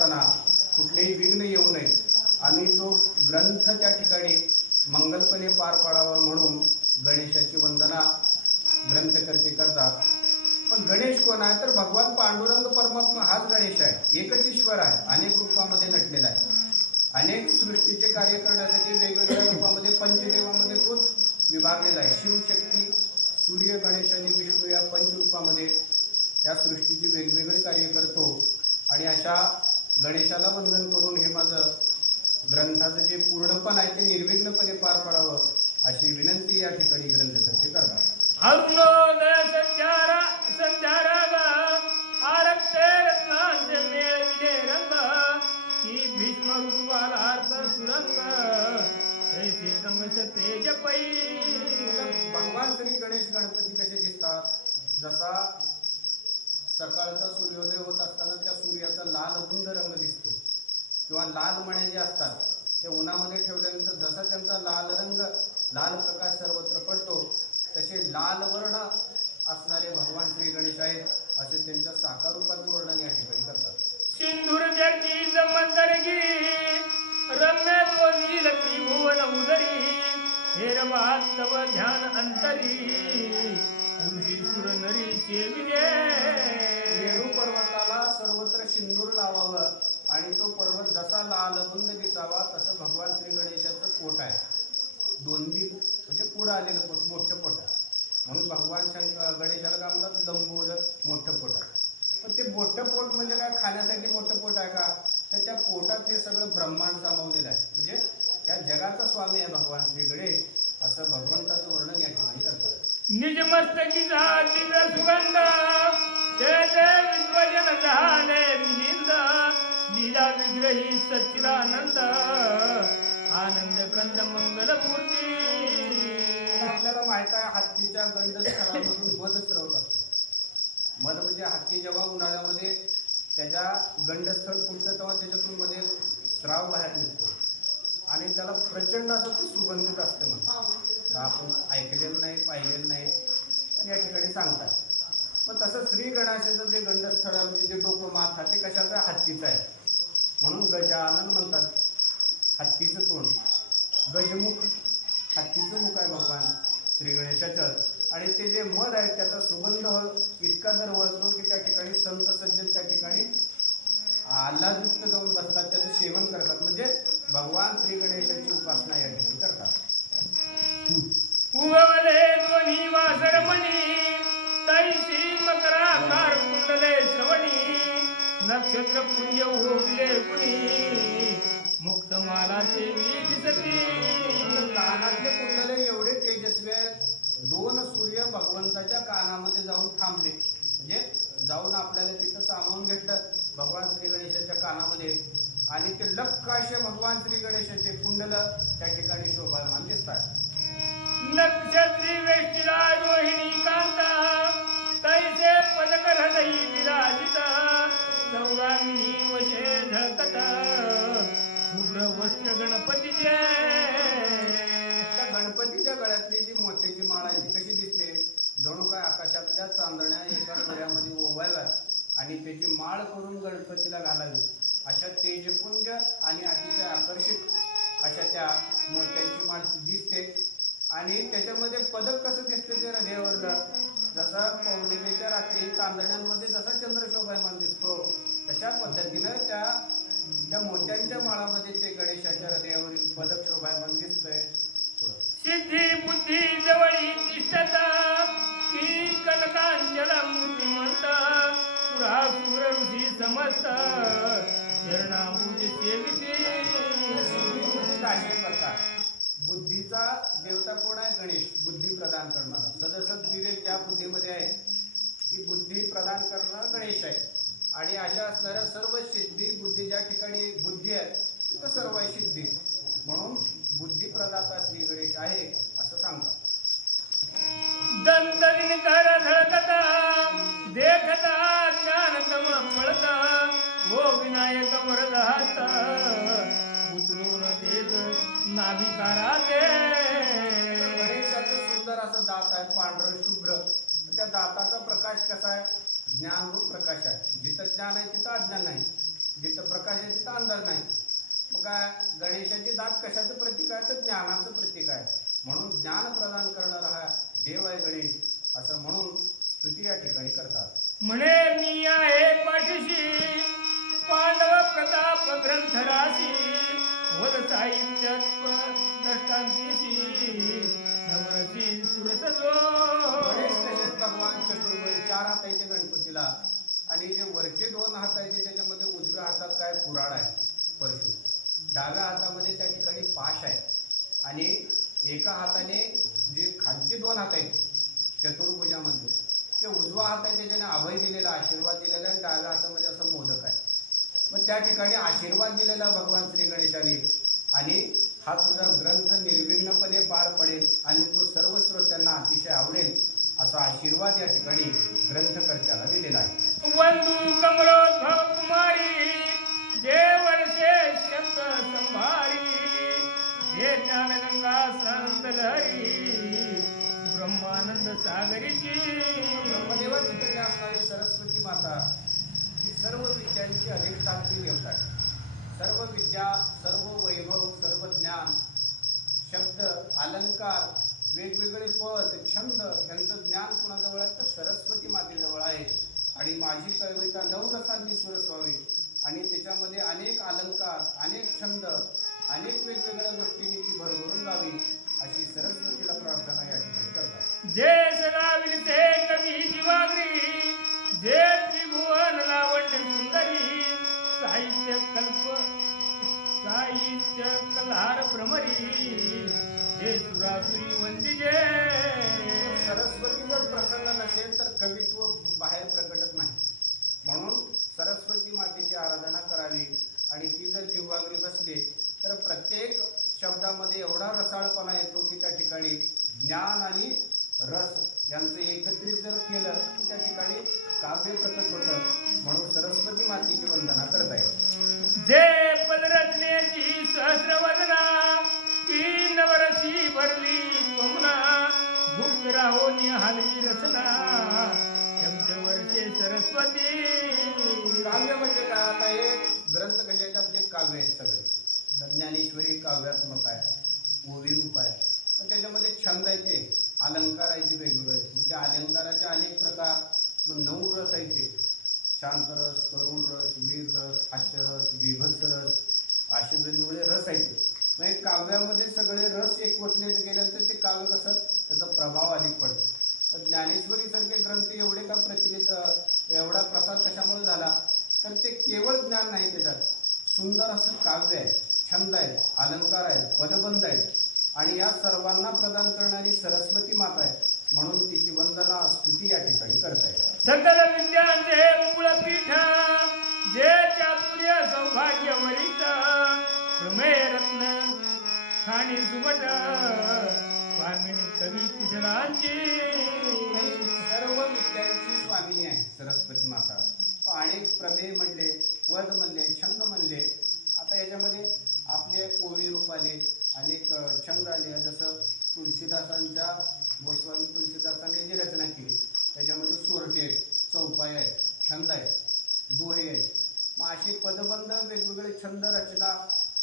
असताना कुठलेही विघ्न येऊ नये आणि तो ग्रंथ त्या ठिकाणी मंगलपणे पार पाडावा म्हणून गणेशाची वंदना ग्रंथकर्ते करतात. पण गणेश कोण आहे तर भगवान पांडुरंग परमात्मा हाच गणेश आहे. एकच ईश्वर आहे, अनेक रूपामध्ये नटलेला आहे. अनेक सृष्टीचे कार्य करण्यासाठी वेगवेगळ्या रूपामध्ये पंचदेवामध्ये तोच विभागलेला आहे. शिवशक्ती, सूर्य, गणेश आणि विष्णू या पंचरूपामध्ये या सृष्टीचे वेगवेगळे कार्य करतो. आणि अशा गणेशाला वंदन करून हे माझं ग्रंथाचं जे पूर्णपण आहे ते निर्विघ्नपणे पार पडावं अशी विनंती या ठिकाणी ग्रंथकर्ते करतात. अरुणोदय संध्याराग आरक्ते रत्नांचे मेळविले रंग की भीष्म ऋतुवालार्थ सुरंग ऐसे तमस तेज पै. भगवान श्री गणेश गणपती कसे दिसतात? जसा सकाळचा सूर्योदय होत असताना त्या सूर्याचा लाल बुंद रंग दिसतो किंवा लाल मणे जे असतात ते उन्हामध्ये ठेवल्यानंतर जसा त्यांचा लाल रंग, लाल प्रकाश सर्वत्र पडतो, तसे लाल वर्ण असणारे भगवान श्री गणेश आहेत असे त्यांच्या साकार रूपाचं वर्णन या ठिकाणी करतात. सिंधुर जगी जमंदरगी रम्य दोनील त्रिभुवन उदरी हेर तव ध्यान अंतरी पुरुषी सुर नरी सेविजे. मेरू पर्वताला सर्वत्र सिंदूर लावावं आणि तो पर्वत जसा लालबुंद दिसावा तसं भगवान श्री गणेशाचं पोट आहे. दोंदी म्हणजे पुढं आलेलं पोट, मोठं पोट आहे. म्हणून भगवान गणेशाला काय म्हणतात? लंबोदर, मोठं पोट आहे. पण ते मोठं पोट म्हणजे काय खाण्यासाठी मोठं पोट आहे का? तर त्या पोटात हे सगळं ब्रह्मांड सामावलेलं आहे. म्हणजे त्या जगाचा स्वामी आहे भगवान श्री गणेश असं भगवंताचं वर्णन या ठिकाणी करतात. निज मस्तकीचा दिव्य सुगंध ते विद्वजन झाले मिलिंद लीला विग्रही सच्चिदानंद आनंद कंद मंगल मूर्ती. आपल्याला माहित आहे हत्तीच्या गंडस्थळामधून मध स्रवत असतो. मध म्हणजे हत्ती जेव्हा उन्हाळ्यामध्ये त्याच्या गंडस्थळ फुटतं तेव्हा त्याच्यातून मध्ये स्राव बाहेर निघतो आणि त्याला प्रचंड असं ते सुगंधित असतं. म्हणून आपण ऐकलेलं नाही, पाहिलेलं नाही, पण या ठिकाणी सांगतात. पण तसं श्री गणेशाचं जे गंडस्थळ म्हणजे जे डोकं, माथा ते कशाचं? हत्तीचं आहे. म्हणून गजानन म्हणतात. हत्तीचं तोंड, गजमुख, हत्तीचं मुख आहे भगवान श्री गणेशाचं. आणि ते जे मध आहे त्याचा सुगंध इतका जर वळतो की त्या ठिकाणी संत सज्जन त्या ठिकाणी आल्हादयुक्त जाऊन बसतात, त्याचं सेवन करतात. म्हणजे भगवान श्री गणेशाची उपासना या ठिकाणी करतात. उगवले दोन्ही वासरमणी तैसी मकराकार कुंडले श्रवणी नक्षत्र पुंज उगवले कुणी मुक्त मालाचे दिसती. कानातले कुंडले एवढे तेजस्वी आहेत. दोन सूर्य भगवंताच्या कानामध्ये जाऊन थांबले, म्हणजे जाऊन आपल्याला तिथं सामावून घेतलं भगवान श्री गणेशाच्या कानामध्ये. आणि ते लक्ष असे भगवान श्री गणेशाचे कुंडल त्या ठिकाणी शोभायमान दिसतात. नक्षत्री वेष्टिला रोहिणी कांता तैसे पदक हृदयी विराजित सौगामिनी वशे झळकत शुभ्र वस्त्र गणपतीचे. त्या गणपतीच्या गळ्यातली जी मोत्याची माळ आहे ती कशी दिसते? जणू काय आकाशातल्या चांदण्या एका गळ्यामध्ये ओवाव्या आणि त्याची माळ करून गणपतीला घालावी अशा तेजपुंज आणि अतिशय आकर्षक अशा त्या मोत्यांची माळ दिसते. आणि त्याच्यामध्ये पदक कसं दिसते? ते हृदयावरलं जसं पौर्णिमेच्या रात्री चांदण्यांमध्ये जसा चंद्र शोभायमान दिसतो तशा पद्धतीनं त्या मोत्यांच्या माळामध्ये ते गणेशाच्या हृदयावरील पदक शोभायमान दिसतंय. सिद्धी बुद्धी जवळी तिष्ठता की कनकांचल मूर्तिमंत सुरासुर ऋषी समस्त चरणांबुज सेविते. बुद्धीचा देवता कोण आहे? गणेश. बुद्धी प्रदान करणारा, सदसद विवेक ज्या बुद्धीमध्ये आहे ती बुद्धी प्रदान करणारा गणेश आहे. आणि अशा असणाऱ्या सर्व सिद्धी बुद्धी ज्या ठिकाणी बुद्धी आहे तिथं सर्व आहे सिद्धी. म्हणून बुद्धी प्रदाता श्री गणेश आहे असं सांगतात. दंतरिन कर धळकता देखता ज्ञानतम पळता वो विनायक वरदात उतरून देत नाभिकाराते. गणेशाचं सुंदर असं दात आहे, पांढरं शुभ्र. त्या दाताचा प्रकाश कसा आहे? ज्ञानरूप प्रकाश आहे. जिथं ज्ञान आहे तिथं अज्ञान नाही, जिथं प्रकाश तिथं अंधार नाही. मग काय गणेशाची दात कशाचं प्रतीक आहे तर ज्ञानाचं प्रतीक आहे. म्हणून ज्ञान प्रदान करणारा हा देव आहे गणेश असं म्हणून स्तुती या ठिकाणी करतात. म्हणे मी आहे पाठीशी पांडव प्रताप ग्रंथ राशी वद साहित्य दष्टांतीशी नवरसी सुरस गणेश कसे भगवान चतुर्भुज 4 हात आहेत गणपतीला आणि जे वरचे 2 हात आहेत त्याच्यामध्ये उजव्या हातात काय कुऱ्हाड आहे परशु, डाव्या हातामध्ये त्या ठिकाणी पाश आहे आणि एका हाताने जे खालचे 2 हात आहेत चतुर्भुजामध्ये ते उजवा हात आहे त्याच्याने अभय दिलेला आशीर्वाद दिलेला आणि डाव्या हातामध्ये असं मोदक आहे. मग त्या ठिकाणी आशीर्वाद दिलेला भगवान श्री गणेशाने आणि हा तुझा ग्रंथ निर्विघ्नपणे पार पडेल आणि तो सर्व श्रोत्यांना अतिशय आवडेल असा आशीर्वाद या ठिकाणी ग्रंथकर्त्याला दिलेला आहे. वंदू कमलोद्भव कुमारी जे वर्षे शब्द संभारी जे ज्ञानगंगा सानंद लहरी ब्रह्मानंद सागरीची ब्रह्मदेवाची कन्या असणारी सरस्वती माता ही सर्व विद्यांची अधिष्ठात्री देवता आहे. सर्व विद्या, सर्व वैभव, सर्व ज्ञान, शब्द, अलंकार, वेगवेगळे पद, छंद यांचं ज्ञान कुणाजवळ आहे तर सरस्वती मातेजवळ आहे. आणि माझी कविता 9 रसांनी सुरस व्हावी आणि त्याच्यामध्ये अनेक अलंकार, अनेक छंद, अनेक वेगवेगळ्या गोष्टींनी ती भरभरून गावी अशी सरस्वतीला प्रार्थना या ठिकाणी करतात. जे सदाविल से कवी जीवाग्री जे त्रिभुवन लावण्य सुंदरी साहित्य कल्हार भ्रमरी हे सुरासुरी वंदिजे. सरस्वती जर प्रसन्न नसेल तर कवित्व बाहेर प्रकटत नाही. म्हणून सरस्वती मातेची आराधना करावी आणि ती जर जिव्हाग्री बसली तर प्रत्येक शब्दामध्ये एवढा रसाळपणा येतो की त्या ठिकाणी ज्ञान आणि रस यांचं एकत्रित जर केलं की त्या ठिकाणी काव्य प्रकट होतं. म्हणून सरस्वती मातेची वंदना करता येईल. जे पदरचनेची सहस्रवदना ती नवरसी भरली पमुना गुप्त राहोनी हलवी रचना शब्द वर्षे सरस्वती. काव्य म्हणजे काय आता हे ग्रंथ कसे आहेत आपले काव्य आहेत सगळे. तर ज्ञानेश्वरी काव्यात्मक आहे, ओवी रूप आहे, पण त्याच्यामध्ये छंद आहे ते अलंकार आहे ते वेगवेगळे. मग त्या अलंकाराचे अनेक प्रकार. मग 9 रस आहेत ते शांतरस, करुण रस, वीर रस, हास्यरस, बीभत्स रस असे वेगवेगळे रस आहेत. मग एक काव्यामध्ये सगळे रस एकवटले गेल्यानंतर ते काव्य कसं त्याचा प्रभाव अधिक पडतो. पण ज्ञानेश्वरीसारखे ग्रंथ एवढे का प्रचलित एवढा प्रसार कशामुळे झाला तर ते केवळ ज्ञान नाही त्याच्यात सुंदर असं काव्य आहे, छंद आहेत, अलंकार आहेत, पदबंध आहेत आणि या सर्वांना प्रदान करणारी सरस्वती माता आहे. म्हणून तिची वंदना स्तुती या ठिकाणी करता येते. सकल विद्यांचे मूळपीठ जे चातुर्य सौभाग्य वरिष्ठ प्रमेय रत्न खाणी सुबट स्वामिनी कवी कुशलांची. सर्व विद्यांची स्वामिनी आहे सरस्वती माता. अनेक प्रमेय म्हणले, पद म्हणले, छंद म्हणले. आता याच्यामध्ये आपले ओवी रूप आले, अनेक छंद आले. जसं तुलसीदासांच्या गोस्वामी तुलसीदासांनी जी रचना केली त्याच्यामध्ये सोरटे आहेत, चौपाई आहेत, छंद आहेत, दोहे आहेत. मग अशी पदबंध वेगवेगळे छंद रचना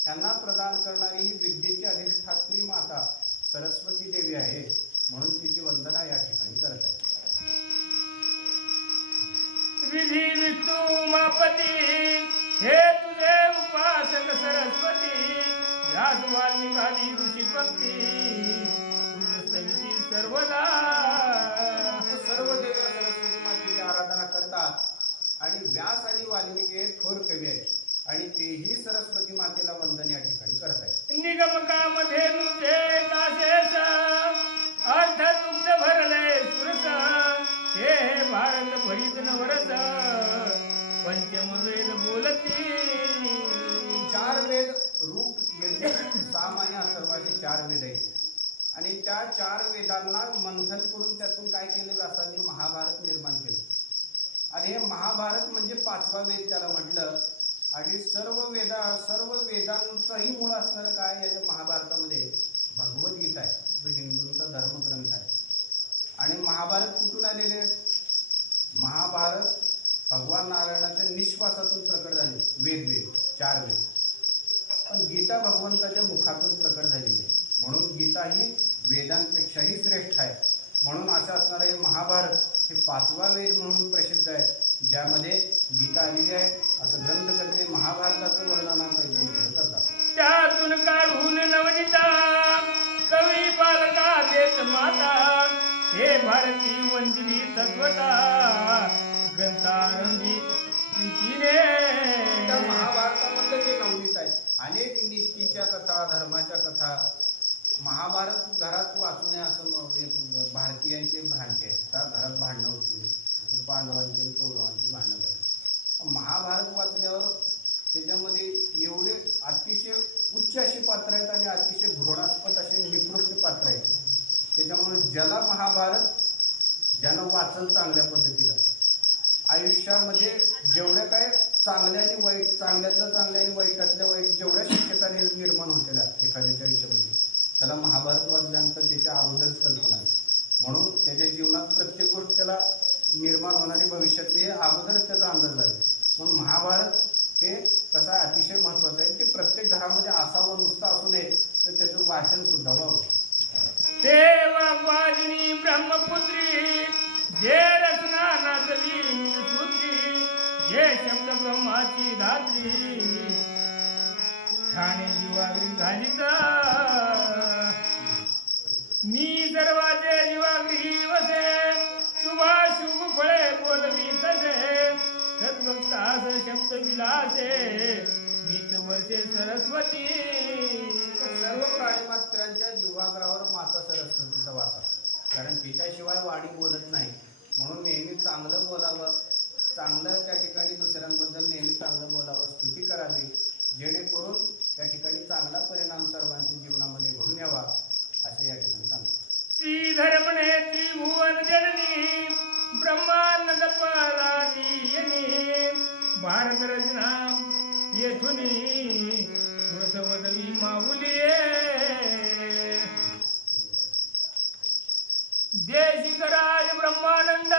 यांना प्रदान करणारी ही विद्येची अधिष्ठात्री माता सरस्वती देवी आहे. म्हणून तिची वंदना या ठिकाणी करत आहे. विधी विष्णू मापती हे तुझे उपासक सरस्वती व्यास वाल्मिकादी ऋषी पंक्ती तुझ सर्वदा. सर्व देव सरस्वती मातेची आराधना करतात आणि व्यास आणि वाल्मिकी हे थोर कवी आहेत आणि तेही सरस्वती मातेला वंदन या ठिकाणी करतायत. निगमकामध्ये तुझे दासेस अर्ध दुग्ध भरले सुरस हे भारत भरीत नवरस पंचम वेद बोलती. 4 वेद रूप यजुः साम आणि अथर्व असे 4 वेद आहेत आणि त्या 4 वेदांना मंथन करून त्यातून काय केलं व्यासांनी महाभारत निर्माण केलं. आणि हे महाभारत म्हणजे 5वा वेद त्याला म्हटलं. आणि सर्व वेदांचंही मूळ असणारं काय या महाभारतामध्ये भगवद्गीता आहे जो हिंदूंचा धर्मग्रंथ आहे. आणि महाभारत कुठून आलेले? महाभारत भगवान नारायणाच्या निश्वासातून प्रकट झाले वेद. 4 वेद. पण गीता भगवंताच्या मुखातून प्रकट झालेली आहे, म्हणून गीता ही वेदांपेक्षाही श्रेष्ठ आहे. म्हणून असं असणारं हे महाभारत हे 5वा वेद म्हणून प्रसिद्ध आहे, ज्यामध्ये गीता आलेली आहे. असं ग्रंथकर्ते महाभारताचं वर्णनाचा इथून पुढे करतात. त्यातून काढून नवनीता कवी बालका देत माता, हे भारती वंदिली तत्वता ग्रंथारंभी प्रीतीने. त्या महाभारतामधलं जे नवनीत आहे, अनेक नीतीच्या कथा, धर्माच्या कथा. महाभारत घरात वाचू नये असं एक भारतीयांची भ्रांती आहे. त्या घरात भांडणं होती, पांडवांची आणि कौरवांची भांडणं झाली. महाभारत वाचल्यावर त्याच्यामध्ये एवढे अतिशय उच्च अशी पात्र आहेत आणि अतिशय घृणास्पद असे निकृष्ट पात्र आहेत. त्याच्यामुळे ज्याला महाभारत ज्यानं वाचन चांगल्या पद्धतीनं, आयुष्यामध्ये जेवढ्या काय चांगल्या आणि वाईट, चांगल्यातलं चांगल्या आणि वाईटातल्या वाईट जेवढ्या शक्यता निर्माण होत्या एखाद्याच्या आयुष्यामध्ये, त्याला महाभारत वाचल्यानंतर त्याच्या अगोदरच कल्पना आहे. म्हणून त्याच्या जीवनात प्रत्येक गोष्ट त्याला निर्माण होणारी भविष्यातली हे अगोदरच त्याचा अंदाज लागेल. म्हणून महाभारत हे कसं अतिशय महत्त्वाचं आहे. ते प्रत्येक घरामध्ये असावं, नुसतं असू नये, तर त्याचं वाचन सुद्धा व्हावं. देवा वाजिनी ब्रह्मपुत्री, जे रचना नाचली सूत्री, जे शब्द ब्रह्माची धात्री, ठाणे जीवाग्री घालित. मी सर्वाचे जीवाग्री वसे, शुभाशुभ फळे बोलवी तसे, सद्भक्तास शब्द विलासे, मीच वर्षे सरस्वती. सर्व प्राणीमात्रांच्या जीवाग्रावर माता सरस्वतीचा वास आहे, कारण तिच्याशिवाय वाणी बोलत नाही. म्हणून नेहमी चांगलं बोलावं, चांगलं त्या ठिकाणी दुसऱ्यांबद्दल नेहमी चांगलं बोलावं, स्तुती करावी, जेणेकरून त्या ठिकाणी चांगला परिणाम सर्वांच्या जीवनामध्ये घडून यावा, असे या ठिकाणी सांगतो. श्रीधर म्हणे त्रिभुवन जननी, ब्रह्मानंद पराधीयनी, भारत रचना येथुनी, सुरसवदवी माऊलिये. देशिकराज ब्रह्मानंद,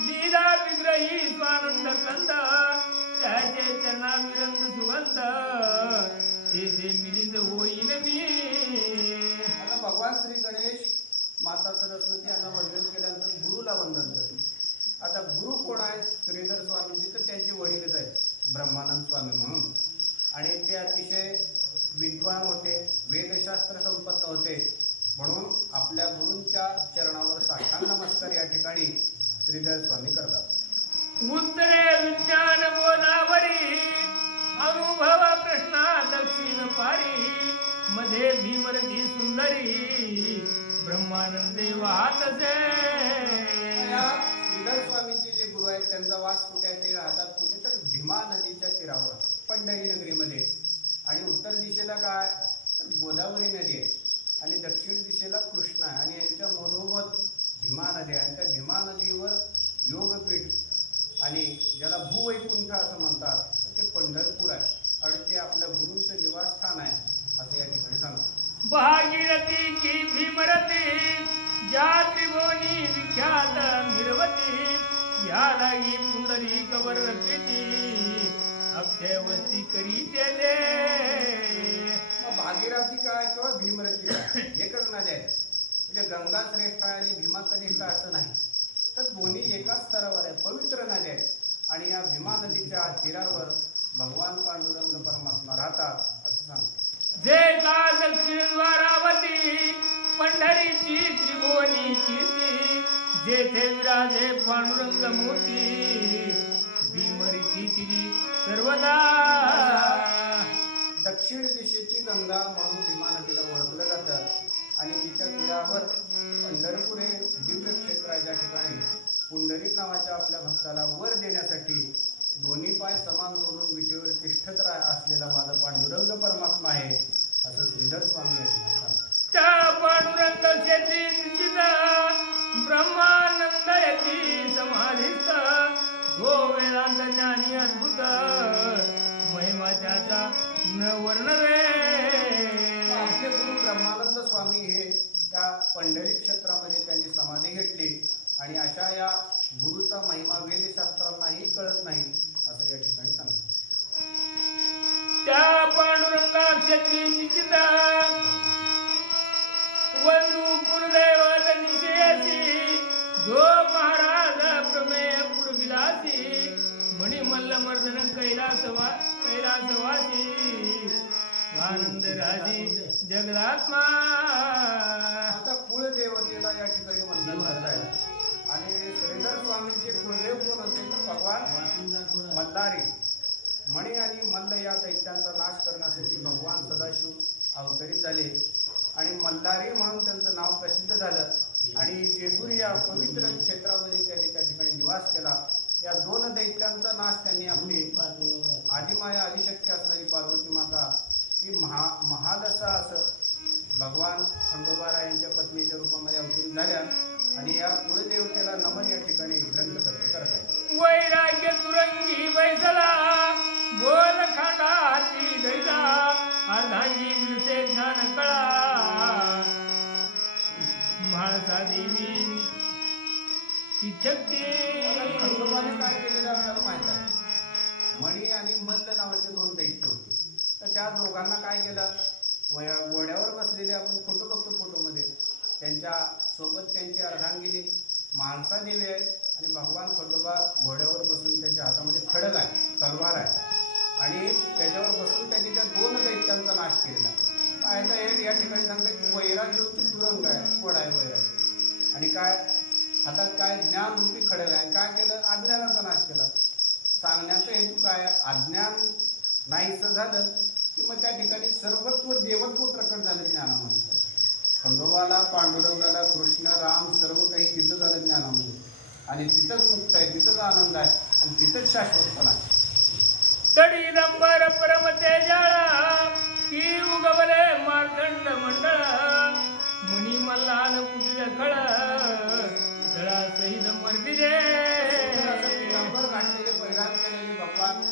लीला विग्रही स्वानंद कंद, त्याचे चरणा विरंद सुगंध, तेथे मिलिंद होईल मी. आता भगवान श्री गणेश माता सरस्वती यांना वंदन केल्यानंतर गुरुला वंदन करते. आता गुरु कोण आहेत? श्रीधर स्वामीजी, तर त्यांचे वडीलच आहेत ब्रह्मानंद स्वामी म्हणून. आणि ते अतिशय विद्वान होते, वेदशास्त्र संपन्न होते. म्हणून आपल्या गुरूंच्या चरणावर साष्टांग नमस्कार या ठिकाणी श्रीधर स्वामी करतात. उत्तरे विज्ञान गोदावरी, अनुभव कृष्णा दक्षिण पारी, मध्ये भीमरथी सुंदरी, ब्रह्मानंदे वाहतसे. या श्रीधर स्वामींचे जे गुरु आहेत त्यांचा वास कुठे आहे? ते राहतात कुठे? तर भीमा नदीच्या तीरावर, पंढरी नगरीमध्ये. आणि उत्तर दिशेला काय? तर गोदावरी नदी आहे आणि दक्षिण दिशेला कृष्णा आहे आणि यांच्या मधोमध भीमा नदी आहे. आणि त्या भीमा नदीवर योगपीठ आणि ज्याला भूवैकुंठ असं म्हणतात, ते पंढरपूर आहे आणि ते आपल्या गुरूंचं निवासस्थान आहे असं या ठिकाणी सांगतात. भागीरथी की भीमरथी, ज्या त्रिभुवनी विख्यात मिरवती, या लागी पुंडरीक वर्णप्रीती, अक्षय वस्ती करीते दे. मग भागीरथी काय किंवा भीमरथी काय, एकच नद्या आहेत. म्हणजे गंगा श्रेष्ठ आहे आणि भीमा कनिष्ठ असं नाही, तर दोन्ही एकाच स्तरावर आहेत, पवित्र नद्या आहेत. आणि या भीमा नदीच्या तीरावर भगवान पांडुरंग परमात्मा राहतात असं सांगतो. जे का दक्षिण द्वारावती, पंढरीची त्रिभुवनी कीर्ती, जेथे विराजे पांडुरंग मूर्ती, भीमरथी तिरी सर्वदा. दक्षिण दिशेची गंगा म्हणून भीमा नदीला ओळखलं जातं आणि तिच्या तीरावर पंढरपूर हे दिव्य क्षेत्र आहे, ज्या ठिकाणी पुंडरीक नावाच्या आपल्या भक्ताला वर देण्यासाठी दोन्ही पाय समान जोडून विटेवर तिष्ठत असलेला माझा पांडुरंग परमात्मा आहे असं श्रीधर स्वामी या ठिकाणी सांगतात. त्या पांडुरंग क्षेत्री निश्चित, ब्रह्मानंद यती समाधिस्थ, जो वेदांत ज्ञानी अद्भुत, महिमा त्याचा न वर्णवे. आपले गुरु ब्रह्मानंद स्वामी हे त्या पंढरी क्षेत्रामध्ये त्यांनी समाधी घेतली आणि अशा या गुरुचा महिमा वेदशास्त्रांनाही कळत नाही असं या ठिकाणी सांगतात. त्या पांडुरंगा क्षेत्री निश्चित वंदू कुलदैवत निश्चयासी जो महाराज प्रमेय पुरविलासी म्हणी मल्ल मर्दन कैलासवासी आनंद राजी जगदात्मा. आता कुळदेवतेला या ठिकाणी वंदन करत आहे. आणि श्रीधर स्वामींचे कुळदेव कोण होते तर भगवान मल्हारी. मणी आणि मल्ल या दैत्यांचा नाश करण्यासाठी भगवान सदाशिव अवतरित झाले आणि मल्हारी म्हणून त्यांचं नाव प्रसिद्ध झालं. आणि जेजुरी या पवित्र क्षेत्रामध्ये त्यांनी त्या ठिकाणी निवास केला. या दोन दैत्यांचा नाश त्यांनी आपली आदिमाया आदिशक्ती असणारी पार्वती माता ही महादशा असं भगवान खंडोबारा यांच्या पत्नीच्या रूपामध्ये अवतरित झाल्या. आणि या कुळदेवतेला नमन या ठिकाणी ग्रंथकर्ते करत आहेत. वैराग्य तुरंगी बैसला बोल खांडाची दैदा अर्धांगी दिवसे ज्ञान कळा म्हाळसा देवी शक्ती. खंडोबाने काय केलेलं आपल्याला माहित आहे. मणी आणि मल्ल नावाचे दोन दैत्य होते. तर त्या दोघांना काय केलं, घोड्यावर बसलेले आपण फोटो बघतो फोटोमध्ये, त्यांच्या सोबत त्यांची अर्धांगिनी मानसा देवी आहे आणि भगवान खंडोबा घोड्यावर बसून त्यांच्या हातामध्ये खडग आहे, तलवार आहे आणि त्याच्यावर बसून त्यांनी त्या दोन दैत्यांचा नाश केलेला आहे. या ठिकाणी सांगतात की वैराग्याची तुरंग आहे, कोड आहे वैराग्य. आणि काय हातात काय ज्ञान रूपी खडग आहे. काय केलं, अज्ञानाचा नाश केला. सांगण्याचा हेतू काय, अज्ञान नाहीसं झालं की मग त्या ठिकाणी सर्वत्व देवत्व प्रकट झालं ज्ञानामध्ये. खंडोबाला, पांडुरंगाला, कृष्ण, राम सर्व काही तिथं झालं ज्ञानामध्ये. आणि तिथंच मुक्त आहे, तिथंच आनंद आहे आणि तिथंच शाश्वतपणा आहे. तडी दंबर परम तेजाळा की उगवले मार्कंड मंडळ मुनी मल्हान कुटीर खळ दळा सहित मर्दिरे. पितांबर घातलेले परिधान केलेले भगवान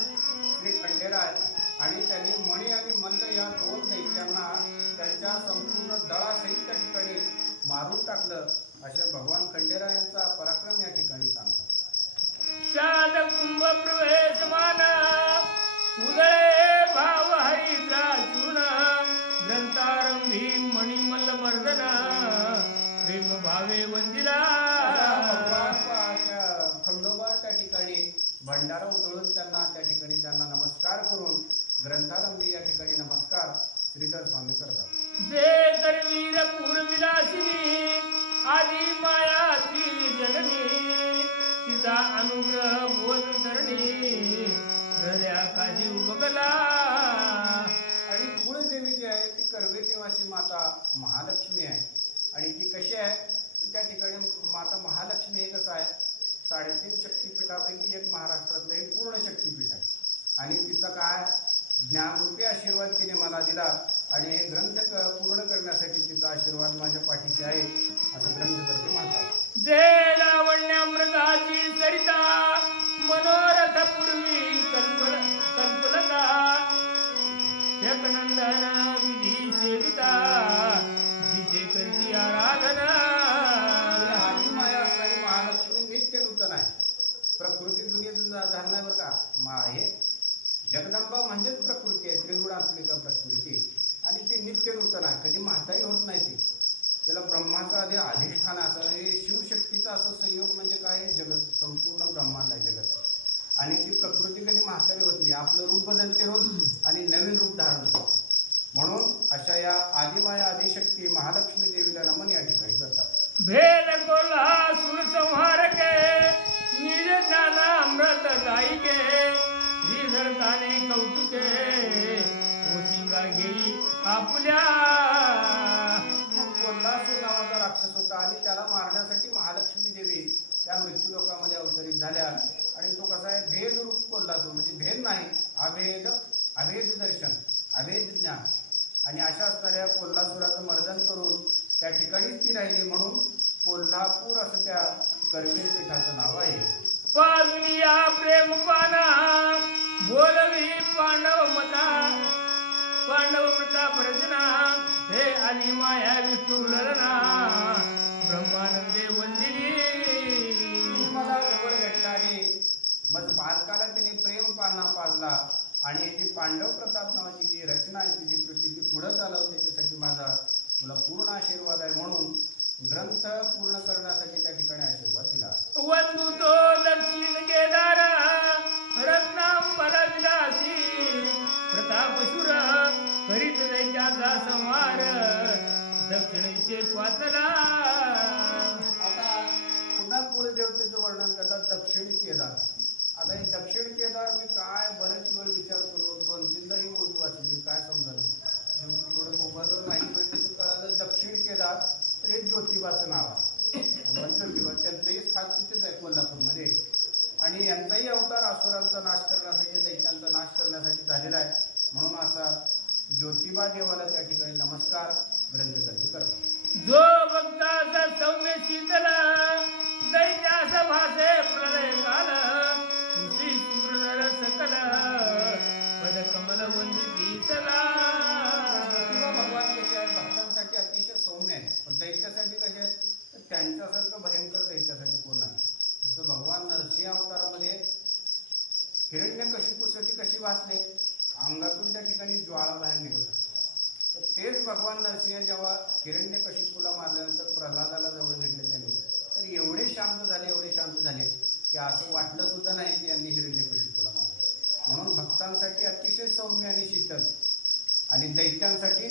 श्री खंडेराय आणि त्यांनी मणी आणि मल्ल या दोन दैत्यांना त्यांच्या संपूर्ण दळासहित त्या ठिकाणी मारून टाकलं. अशा भगवान खंडेरायांचा पराक्रम या ठिकाणी सांगतात. शाद कुंभ प्रवेश माना उदळे भाव हरिद्रा चूर्ण ग्रंथारंभी मणिमल्ल मर्दन प्रेम भावे वंदिला. खंडोबा त्या ठिकाणी भंडारा उधळून त्यांना नमस्कार करून ग्रंथारंभी या ठिकाणी नमस्कार श्रीधर स्वामी करतात. जे करवीर पूर्विलासिनी आदी माया ती जननी तिचा अनुग्रह बोध धरणी हृदयाकाशी उपकला. आणि कुळदेवी जी आहे ती करवीर निवासी माता महालक्ष्मी आहे. आणि ती कशी आहे तर त्या ठिकाणी माता महालक्ष्मी हे कसं आहे, 3.5 शक्तिपीठापैकी एक महाराष्ट्रातलं हे पूर्ण शक्तिपीठ आहे. आणि तिचा काय ज्ञानरूपी आशीर्वाद तिने मला दिला आणि हे ग्रंथ पूर्ण करण्यासाठी तिचा आशीर्वाद माझ्या पाठीशी आहे असं ग्रंथकर्ते म्हणतात. जे लावण्यामृताची सरिता मनोरथ पूर्वी कल्पलता जगनंदन विधी सेविता जिचे करती आराधना. आदिमाया असणारी महालक्ष्मी नित्य नूतन आहे. प्रकृती दुनियेतून झालं नाही बरं का. हे जगदंबा म्हणजेच प्रकृती आहे, त्रिगुणात्मिका प्रकृती. आणि ती नित्य नूतन आहे, कधी म्हातारी होत नाही. ती त्याला ब्रह्माचं आधी अधिष्ठान असं हे शिवशक्तीचा असं संयोग म्हणजे काय, जगत संपूर्ण ब्रह्मांड आहे जगत. आणि ती प्रकृती कधी म्हातारी होत नाही, आपलं रूप बदलते रोज आणि नवीन रूप धारण करते. म्हणून अशा या आदिमाया आदिशक्ती महालक्ष्मी देवीला नमन या ठिकाणी करतात. भेद कोल्हा सुर संहारके निज ज्ञानामृत गायिके श्रीधरताने कौतुके ओशिंगा घेई आपुल्या. कोल्हासूर नावाचा राक्षस होता आणि त्याला मारण्यासाठी महालक्ष्मी देवी त्या मृत्यूलोकामध्ये अवतरित झाल्या. आणि तो कसा आहे, भेद रूप कोल्हासूर म्हणजे भेद नाही, अभेद दर्शन, अभेद ज्ञान. आणि अशा असणाऱ्या कोल्हासुराचं मर्दन करून त्या ठिकाणीच ती राहिली. म्हणून कोल्हापूर असं त्या करवीर पीठाचं नाव आहे. पाजुनिया प्रेम पाना बोलवी पांडव मता पांडव प्रताप रचना हे आली माया विष्णू ललना ब्रह्मानंदे वंदिनी. मला जवळ घेतला आणि मग बालकाला तिने प्रेम पाना पाजला आणि ही जी पांडव प्रताप नावाची जी रचना आहे तुझी कृती ती पुढं चालव, त्याच्यासाठी माझा तुला पूर्ण आशीर्वाद आहे. म्हणून ग्रंथ पूर्ण करण्यासाठी त्या ठिकाणी आशीर्वाद दिला. वंदू तो दक्षिण केदार रत्नांबरा विलासी प्रतापशूर करीत दैत्याचा संहार दक्षिणेचे पातला. आता पुन्हा कुलदेवतेचं वर्णन करतात दक्षिण केदार. आता हे दक्षिण केदार मी काय बरेच वेळ विचार करू, 2-3दाही ओळी वाचली, काय समजायला. थोडं मोबाईलवर माहिती भेटली तर कळालं दक्षिण केदार तर एक ज्योतिबाचं नाव आहे. भगवान ज्योतिबा त्यांचंही स्थान तिथेच आहे कोल्हापूरमध्ये. आणि यांचाही अवतार असुरांचा नाश करण्यासाठी, दैत्यांचा नाश करण्यासाठी झालेला आहे. म्हणून असा ज्योतिबा देवाला त्या ठिकाणी नमस्कार ग्रंथकर्ते करतात. जो भक्ताचा सौम्य शीतल दैत्यास भासे प्रलय काल कृषी सूरधर सकल पद कमल वंदिती सला. ज्योतिबा भगवान कसे आहेत, भक्तांसाठी अतिशय सौम्य आहेत, पण दैत्यासाठी कसे आहेत तर त्यांच्यासारखं भयंकर दैत्यासाठी कोण नाही. जसं भगवान नरसिंह अवतारामध्ये हिरण्यकशिपूसाठी कशी वाचले, अंगातून त्या ठिकाणी ज्वाळा बाहेर निघत असते. तर तेच भगवान नरसिंह जेव्हा हिरण्यकशिपूला मारल्यानंतर प्रल्हादाला जवळ घेतले त्यांनी, तर एवढे शांत झाले की असं वाटलं सुद्धा नाही की यांनी हिरण्यकशिपूला मारलं. म्हणून भक्तांसाठी अतिशय सौम्य आणि शीतल आणि दैत्यांसाठी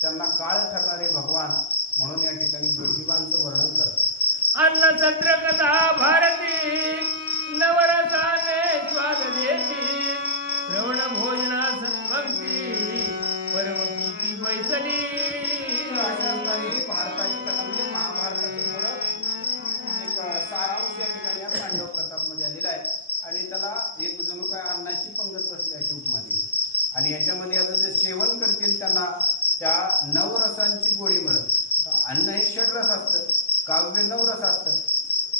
त्यांना काळ ठरणारे भगवान म्हणून या ठिकाणी ज्योतिबांचं वर्णन करतात. अन्न छत्र कथा भारती नवरसाने स्वाद देती श्रवण भोजना सत्पंक्ती परमकीर्ती बैसली. अशा असणारी भारताची कथा म्हणजे महाभारताचं थोडं एक सारांश या ठिकाणी या पांडव प्रतापमध्ये आलेला आहे. आणि त्याला एक जणू काय अन्नाची पंगत बसली अशी उपमा दिली. आणि याच्यामध्ये आता जे सेवन करतील त्यांना त्या नवरसांची गोडी मिळत. अन्न हे षडरस असतं, काव्य नवरस असतं.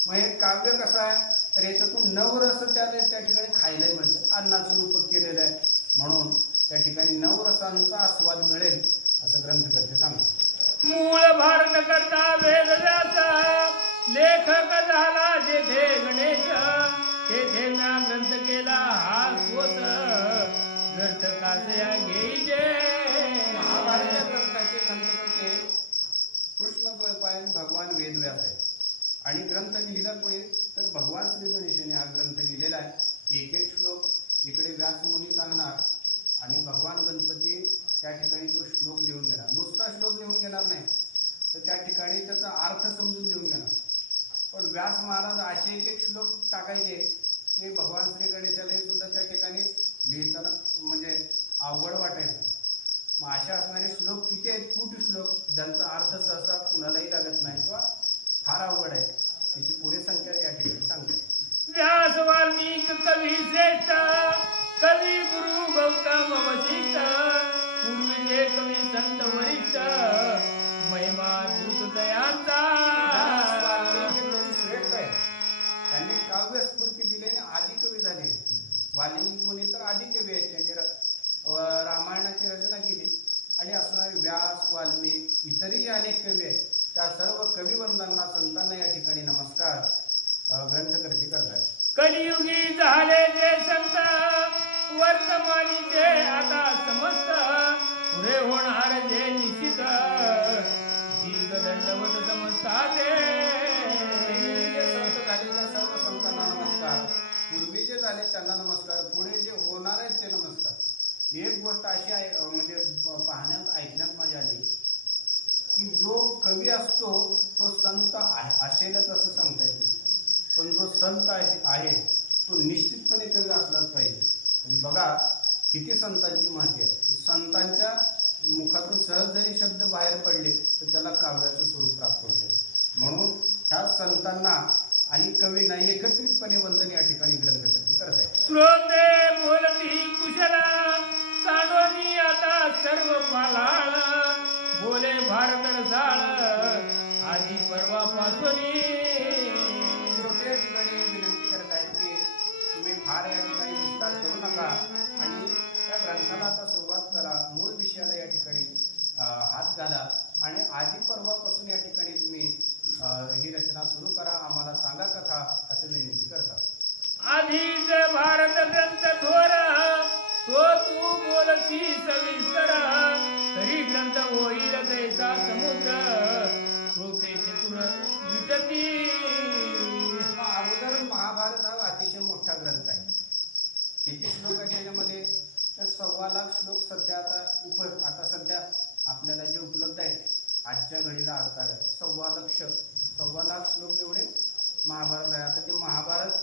मग हे काव्य कसं आहे तर याच्यातून नवरस त्या ठिकाणी खायलाही मिळतं, अन्नाचं रूप केलेलं आहे. म्हणून त्या ठिकाणी नवरसांचा आस्वाद मिळेल असं ग्रंथकर्ते सांगतात. मूळ भारत करता वेदव्यास लेखक झाला जेथे गणेश तेथे ना ग्रंथ केला हा स्वत ग्रंथकाचे घेईचे. महाभारत ग्रंथाचे ग्रंथकर्ते कृष्णद्वैपायन भगवान वेदव्यास आहे. आणि ग्रंथ लिहिला कोणी तर भगवान श्री गणेशाने हा ग्रंथ लिहिलेला आहे. एक एक श्लोक इकडे व्यासमुनी सांगणार आणि भगवान गणपती त्या ठिकाणी तो श्लोक लिहून घेणार. नुसता श्लोक लिहून घेणार नाही तर त्या ठिकाणी त्याचा अर्थ समजून लिहून घेणार. पण व्यास महाराज असे एक एक श्लोक टाकायचे ते भगवान श्री गणेशाला सुद्धा त्या ठिकाणी लिहिताना म्हणजे अवघड वाटायचं. मग अशा असणारे श्लोक किती आहेत, कुठे श्लोक ज्यांचा अर्थ सहसा कुणालाही लागत नाही किंवा फार अवघड आहे, त्याची पुढे संख्या या ठिकाणी सांगतात. व्यास वाल्मिक कवी श्रेष्ठ कवी गुरु गौतम वशिष्ठ पूर्वीचे कवी संत वरिष्ठ महिमा दूत दयांचा. श्रेष्ठ आहे, त्यांनी काव्य स्फूर्ती दिली आणि आदिकवी झाले. वाल्मिक मुनी तर आदिकवी आहेत, त्यांनी रामायणाची रचना केली. आणि असणारे व्यास वाल्मिक इतरही अनेक कवी आहेत. त्या सर्व कविवंदांना संतांना या ठिकाणी नमस्कार ग्रंथकर्ते करतात. कलियुगी झाले जे संत वर्तमानीचे आता समस्त पुढे होणार जे निश्चित दीर्घ दंडवत समजताते. संत झाले त्या सर्व संतांना नमस्कार, पूर्वी जे झाले त्यांना नमस्कार, पुढे जे होणार आहेत ते नमस्कार. एक गोष्ट अशी आहे म्हणजे पाहण्यात ऐकण्यात मजा आली की जो कवी असतो तो संत असेलच असं सांगता येत नाही, पण जो संत आहे तो निश्चितपणे कवी असलाच पाहिजे. म्हणजे बघा किती संतांची महती आहे. संतांच्या मुखातून सहज जरी शब्द बाहेर पडले तर त्याला काव्याचं स्वरूप प्राप्त होते. म्हणून ह्या संतांना आणि कवींना एकत्रितपणे वंदन या ठिकाणी ग्रंथकर्ते करत आहेत. श्रोते बोलती कुशल सांडोनी आता सर्व पालाळ बोले भारत रसाळ आधी परवापासून. श्रोते या ठिकाणी विनंती करत आहेत की तुम्ही फार या ठिकाणी विस्तार करू नका आणि त्या ग्रंथाला आता सुरुवात करा. मूळ विषयाला या ठिकाणी हात घाला आणि आधी परवापासून या ठिकाणी तुम्ही ही रचना सुरू करा, आम्हाला सांगा कथा असं विनंती करतात. आधीच भारत ग्रंथ थोर तो तू बोलसी सविस्तर तरी ग्रंथ होईल जैसा समुद्र श्रोते चतुर विटती. अगोदर महाभारत हा अतिशय मोठा ग्रंथ आहे. किती श्लोक आहे त्याच्यामध्ये? तर 1.25 श्लोक सध्या आता सध्या आपल्याला जे उपलब्ध आहेत आजच्या घडीला अर्थात आहे 1.25 श्लोक एवढे महाभारत आहे. आता ते महाभारत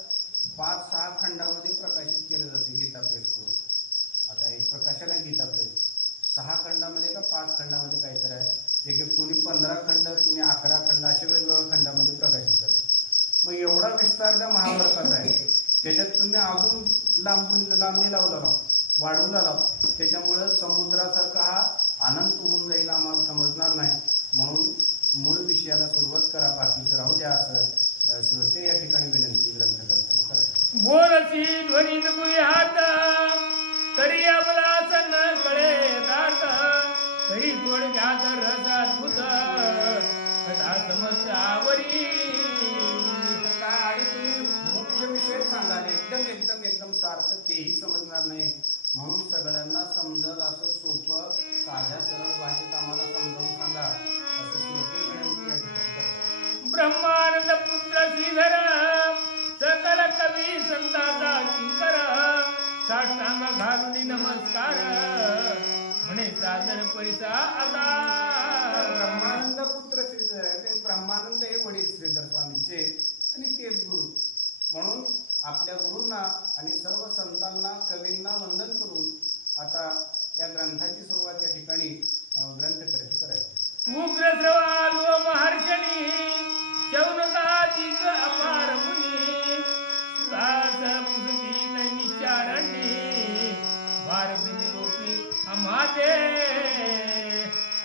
5-6 खंडामध्ये प्रकाशित केलं जाते गीता प्रेस करून. आता एक प्रकाशन आहे गीता प्रेस 6 खंडामध्ये का 5 खंडामध्ये काहीतरी आहे. एक कोणी 15 खंड कोणी 11 खंड असे वेगवेगळ्या खंडामध्ये प्रकाशित करतात. मग एवढा विस्तार त्या महाभारताचा आहे. त्याच्यात तुम्ही अजून लांबणी लावला वाढवला लाव त्याच्यामुळं समुद्रासारखा हा अनंत होऊन जाईल आम्हाला समजणार नाही. म्हणून मूळ विषयाला सुरुवात करा, बाकीचं राहू द्या असं श्रोते या ठिकाणी विनंती ग्रंथ करताना करतात. बोलसी ध्वनीत बुई हात तरी आपला न कळे दात तरी थोडक्यात रसात भूत कथा समस्त आवरी. काय आणि तुम्ही मुख्य विषय सांगाल एकदम सारखं तेही समजणार नाही. म्हणून सगळ्यांना समजल असं सोपं साध्या सरळ भाषेत आम्हाला समजावून सांगा असं श्रोते विनंती या ठिकाणी करतात. ब्रह्मानंद पुत्र श्रीधर सकल कवी संताचा किंकर साष्टांग घालून नमस्कार म्हणे सादर पैसा आता. ब्रह्मानंद पुत्र श्रीधर ते ब्रह्मानंद हे वडील श्रीधर स्वामींचे आणि तेच गुरु. म्हणून आपल्या गुरूंना आणि सर्व संतांना कवींना वंदन करून आता या ग्रंथाची सुरुवात या ठिकाणी ग्रंथकर्ते करायची. उग्र श्रवालो महर्षणी शौनकाधिक अपार मुनी सुदास पुसती नैमिषारण्ये भारत निरोपी आम्हाते.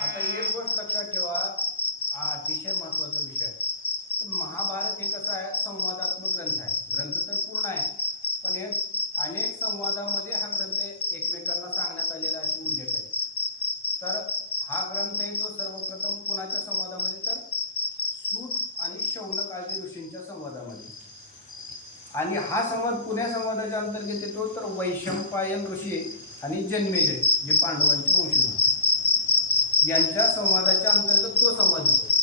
आता एक गोष्ट लक्षात ठेवा, हा अतिशय महत्वाचा विषय. महाभारत हे कसं आहे संवादात्मक ग्रंथ आहे. ग्रंथ तर पूर्ण आहे पण हे अनेक संवादामध्ये हा ग्रंथ एकमेकांना सांगण्यात आलेला असे उल्लेख आहे. तर हा ग्रंथ आहे तो सर्वप्रथम कुणाच्या संवादामध्ये तर सूत आणि शौनक आदी ऋषींच्या संवादामध्ये. आणि हा संवाद पुण्या संवादाच्या अंतर्गत येतो तर वैशंपायन ऋषी आणि जन्मेजय जे पांडवांचे वंशज होते यांच्या संवादाच्या अंतर्गत तो संवाद येतो.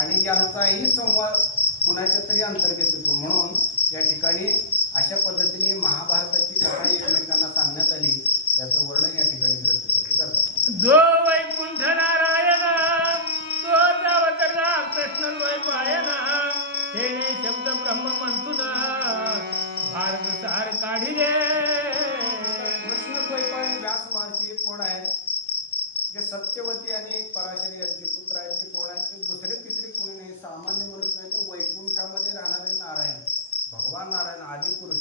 आणि यांचाही संवाद कुणाच्या तरी अंतर्गत येतो. म्हणून या ठिकाणी अशा पद्धतीने महाभारताची कथा एकमेकांना सांगण्यात आली याचं वर्णन या ठिकाणी ग्रंथकर्ते करतात. जो वैकुंठ नारायण तो अवतरला कृष्ण वैपायना तेने शब्द ब्रह्म म्हणतून भारत सार काढिले. कृष्ण द्वैपायन व्यास महर्षी कोण आहेत? जे सत्यवती आणि पराशरी यांचे पुत्र आहेत ते कोण आहेत? ते दुसरे तिसरे कोणी नाही, सामान्य मनुष्य नाही तर वैकुंठामध्ये राहणारे नारायण भगवान नारायण आदिपुरुष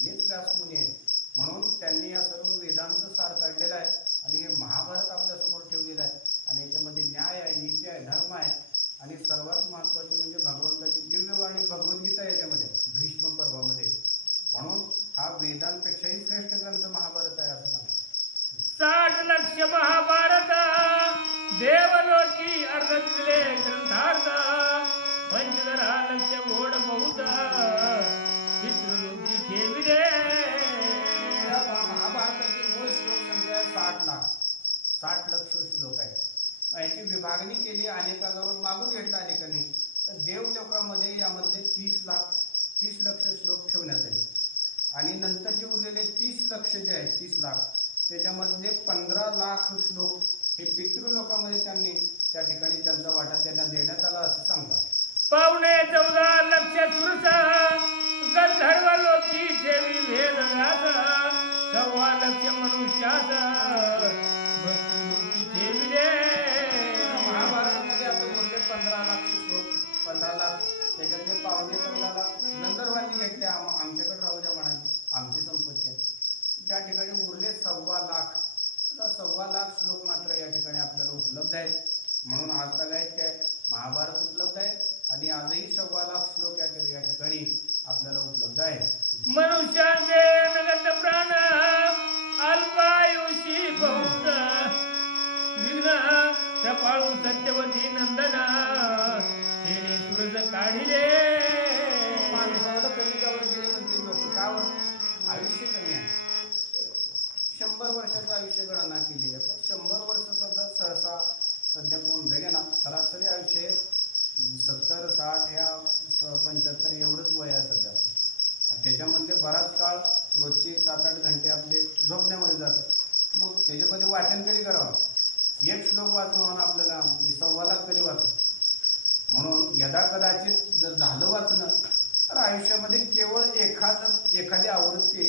हेच व्यासमुनी आहेत. म्हणून त्यांनी या सर्व वेदांचं सार काढलेलं आहे आणि हे महाभारत आपल्यासमोर ठेवलेलं आहे. आणि याच्यामध्ये न्याय आहे, नीती आहे, धर्म आहे आणि सर्वात महत्त्वाचे म्हणजे भगवंताची दिव्यवाणी भगवद्गीता याच्यामध्ये भीष्म पर्वामध्ये. म्हणून हा वेदांपेक्षाही श्रेष्ठ ग्रंथ महाभारत आहे असं सांगतात. 60 लक्ष महाभारत देवलोकी अर्ध दिले ग्रंथार्थ पंचधरा लक्ष गोड बहुत पितृलोकी ठेविले. महाभारताची मूळ श्लोक संख्या 60 लक्ष श्लोक आहे. याची विभागणी केली अनेकाजवळ मागून घेतला अनेकांनी. तर देवलोकामध्ये यामध्ये 30 लक्ष श्लोक ठेवण्यात आले आणि नंतर जे उरलेले 30 लक्ष जे आहेत 30 लाख त्याच्यामध्ये 15 लाख श्लोक हे पितृलोकामध्ये त्यांनी त्या ठिकाणी त्यांचा वाटा त्यांना देण्यात आला असं सांगतात. पावणे 14 लक्ष सुरस गंधर्व लोकी ठेवी वेद व्यास 6 लक्ष मनुष्यास मृत्यू लोकी ठेविले. महाभारतामध्ये आता उरले 15 लाख श्लोक 15 लाख त्याच्यातले पावणे 14 लाख गंधर्वांनी घेतले. आमच्याकडे राहू द्या म्हणाले आमची संपत्ती आहे. त्या ठिकाणी उरले 1.25 लाख. आता 1.25 लाख श्लोक मात्र या ठिकाणी आपल्याला उपलब्ध आहेत. म्हणून आज काय ते महाभारत उपलब्ध आहे आणि आजही 1.25 लाख श्लोक या ठिकाणी आपल्याला उपलब्ध आहे. मनुष्याचे नगत प्राण अल्पायुषी बहुत विघ्न कृपाळू सत्यवती नंदना तेने सुरज काढिले. माणसाला कमी कावर गेले म्हणते लोक कावर आयुष्य कमी आहे. वर्षाचं आयुष्य गणना केलेली आहे, पण 100 वर्ष सुद्धा सहसा सध्या कोण जगेना. सरासरी आयुष्य 70, 60 ह्या 75 एवढंच वय आहे सध्या. आणि त्याच्यामध्ये बराच काळ रोजचे 7-8 घंटे आपले झोपण्यामध्ये जातात. मग त्याच्यामध्ये वाचन कधी करावं? एक श्लोक वाचणं म्हणून आपल्याला 1.25 लाख कधी वाचणं. म्हणून यदा कदाचित जर झालं वाचणं तर आयुष्यामध्ये केवळ एखादी आवृत्ती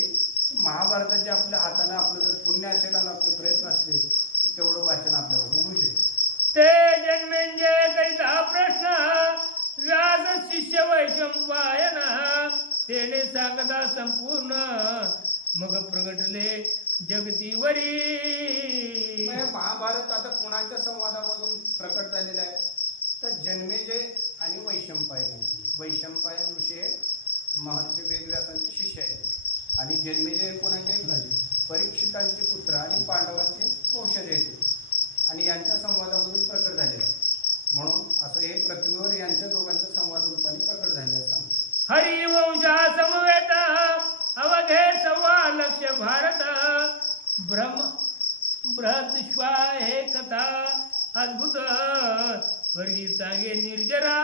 महाभारताची आपल्या हाताने आपलं जर पुण्य असेल आणि आपले प्रयत्न असले तर तेवढं वाचन आपल्याकडून होऊ शकते. ते जन्मेंजय करिता प्रश्न व्यास शिष्य वैशंपायन तेने सांगता संपूर्ण मग प्रगटले जगतीवरी. मग हे महाभारत आता कोणाच्या संवादामधून प्रकट झालेलं आहे? तर जन्मेजय आणि वैशंपायन. वैशंपायन ऋषी हे महर्षी वेदव्यासांचे शिष्य आहेत आणि जन्मेजय कोणाचे? परीक्षितांचे पुत्र आणि पांडवांचे वंशज आहेत आणि यांच्या संवादामधून प्रकट झालेलं आहे. म्हणून असं हे पृथ्वीवर यांच्या दोघांच्या संवाद रूपाने प्रकट झाले असं सांगतो. हरिवंशा समवेत अवधे 1.25 लक्ष भारत बृहद्विश्वा हे कथा अद्भुत स्वर्गी सांगे निर्जरा.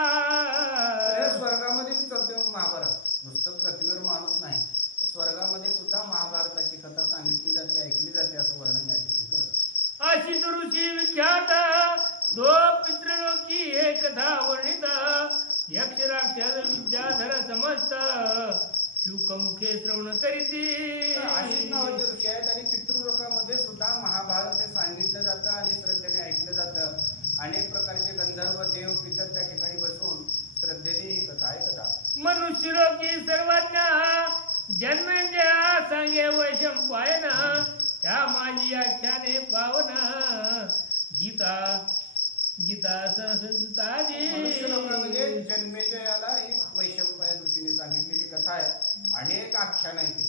तर हे स्वर्गामध्ये बी चालते महाभारत. नुसतं पृथ्वीवर माणूस नाही, स्वर्गामध्ये सुद्धा महाभारताची कथा सांगितली जाते, ऐकली जाते असं वर्णन या ठिकाणी करतात. अशी ऋषी विख्यात दो पितृलोकी हे कथा वर्णित यक्ष राक्षस विद्याधर समस्त शुकमुखे श्रवण करीती. अशीच नावाचे ऋषी आहेत आणि पितृलोकामध्ये सुद्धा महाभारत हे सांगितलं जातं आणि श्रद्धेने ऐकलं जातं. अनेक प्रकारचे गंधर्व देव पितर त्या ठिकाणी बसून श्रद्धेने ही कथा ऐकतात. मनुष्य लोकी सर्वज्ञ जन्मेंजया सांगे वैशंपायन त्या माझी आख्याने पावन गीता गीता संस्कृतादी. मनुष्य लोकांमध्ये जन्मेजयाला ही वैशंपायन ऋषीने सांगितलेली कथा आहे. अनेक आख्यान आहे ती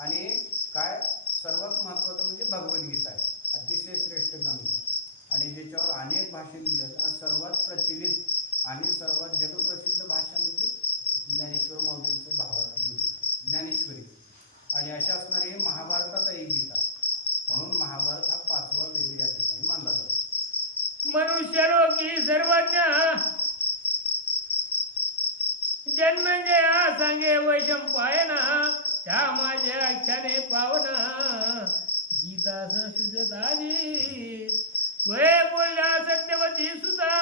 आणि काय सर्वात महत्वाचं म्हणजे भगवद्गीता आहे. अतिशय श्रेष्ठ ग्रंथ आणि ज्याच्यावर अनेक भाषा लिहिल्या आहेत. सर्वात प्रचलित आणि सर्वात जगप्रसिद्ध भाषा म्हणजे ज्ञानेश्वर माऊलींचं भावार्थ ज्ञानेश्वरी आणि अशा असणारी हे महाभारतात आहे गीता. म्हणून महाभारत हा 5वा वेद या ठिकाणी मानला जातो. मनुष्य लोकी सर्वज्ञ जन्मेंजया सांगे वैशंपायन त्या माझ्या आख्याने पावन गीता संस्कृतादी. स्वय बोलल्या सत्यवती सुता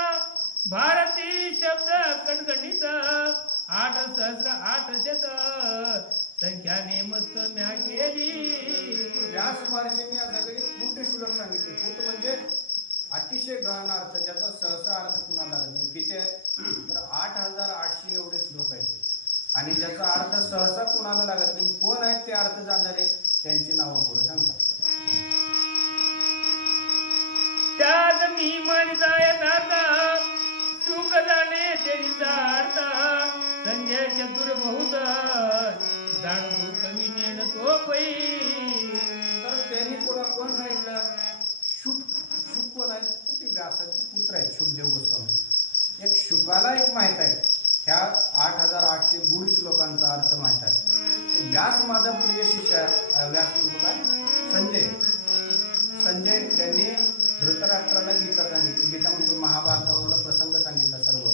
भारती शब्द कणकणित 8,800 संख्याने मस्त म्या केली. व्यास महर्षींनी या सगळी फूट श्लोक सांगितले. फूट म्हणजे अतिशय गहन अर्थ, ज्याचा सहसा अर्थ कुणाला लागत नाही. किती आहे? तर 8,800 एवढे श्लोक आहेत आणि ज्याचा अर्थ सहसा कुणाला लागत नाही. कोण आहेत ते अर्थ जाणणारे? त्यांची नावं पुढे सांगतात. त्यात मी मानिता यथार्थ शुक जाणे तेरीचा अर्थ संजय चतुर बहुत जाणतो कवी नेण तो पै. तर त्यांनी कोण सांगितलं? शुक कोण आहेत? तर ते व्यासाचे पुत्र आहेत, शुकदेव गोस्वामी. एक शुकाला एक माहित आहे ह्या 8,800 गूढ श्लोकांचा अर्थ माहित आहे. व्यास माझा प्रिय शिष्य आहे. व्यास म्हणतो काय? संजय त्यांनी धृतराष्ट्राला गीता सांगितली. गीता म्हणतो महाभारतावरला प्रसंग सांगितला सर्व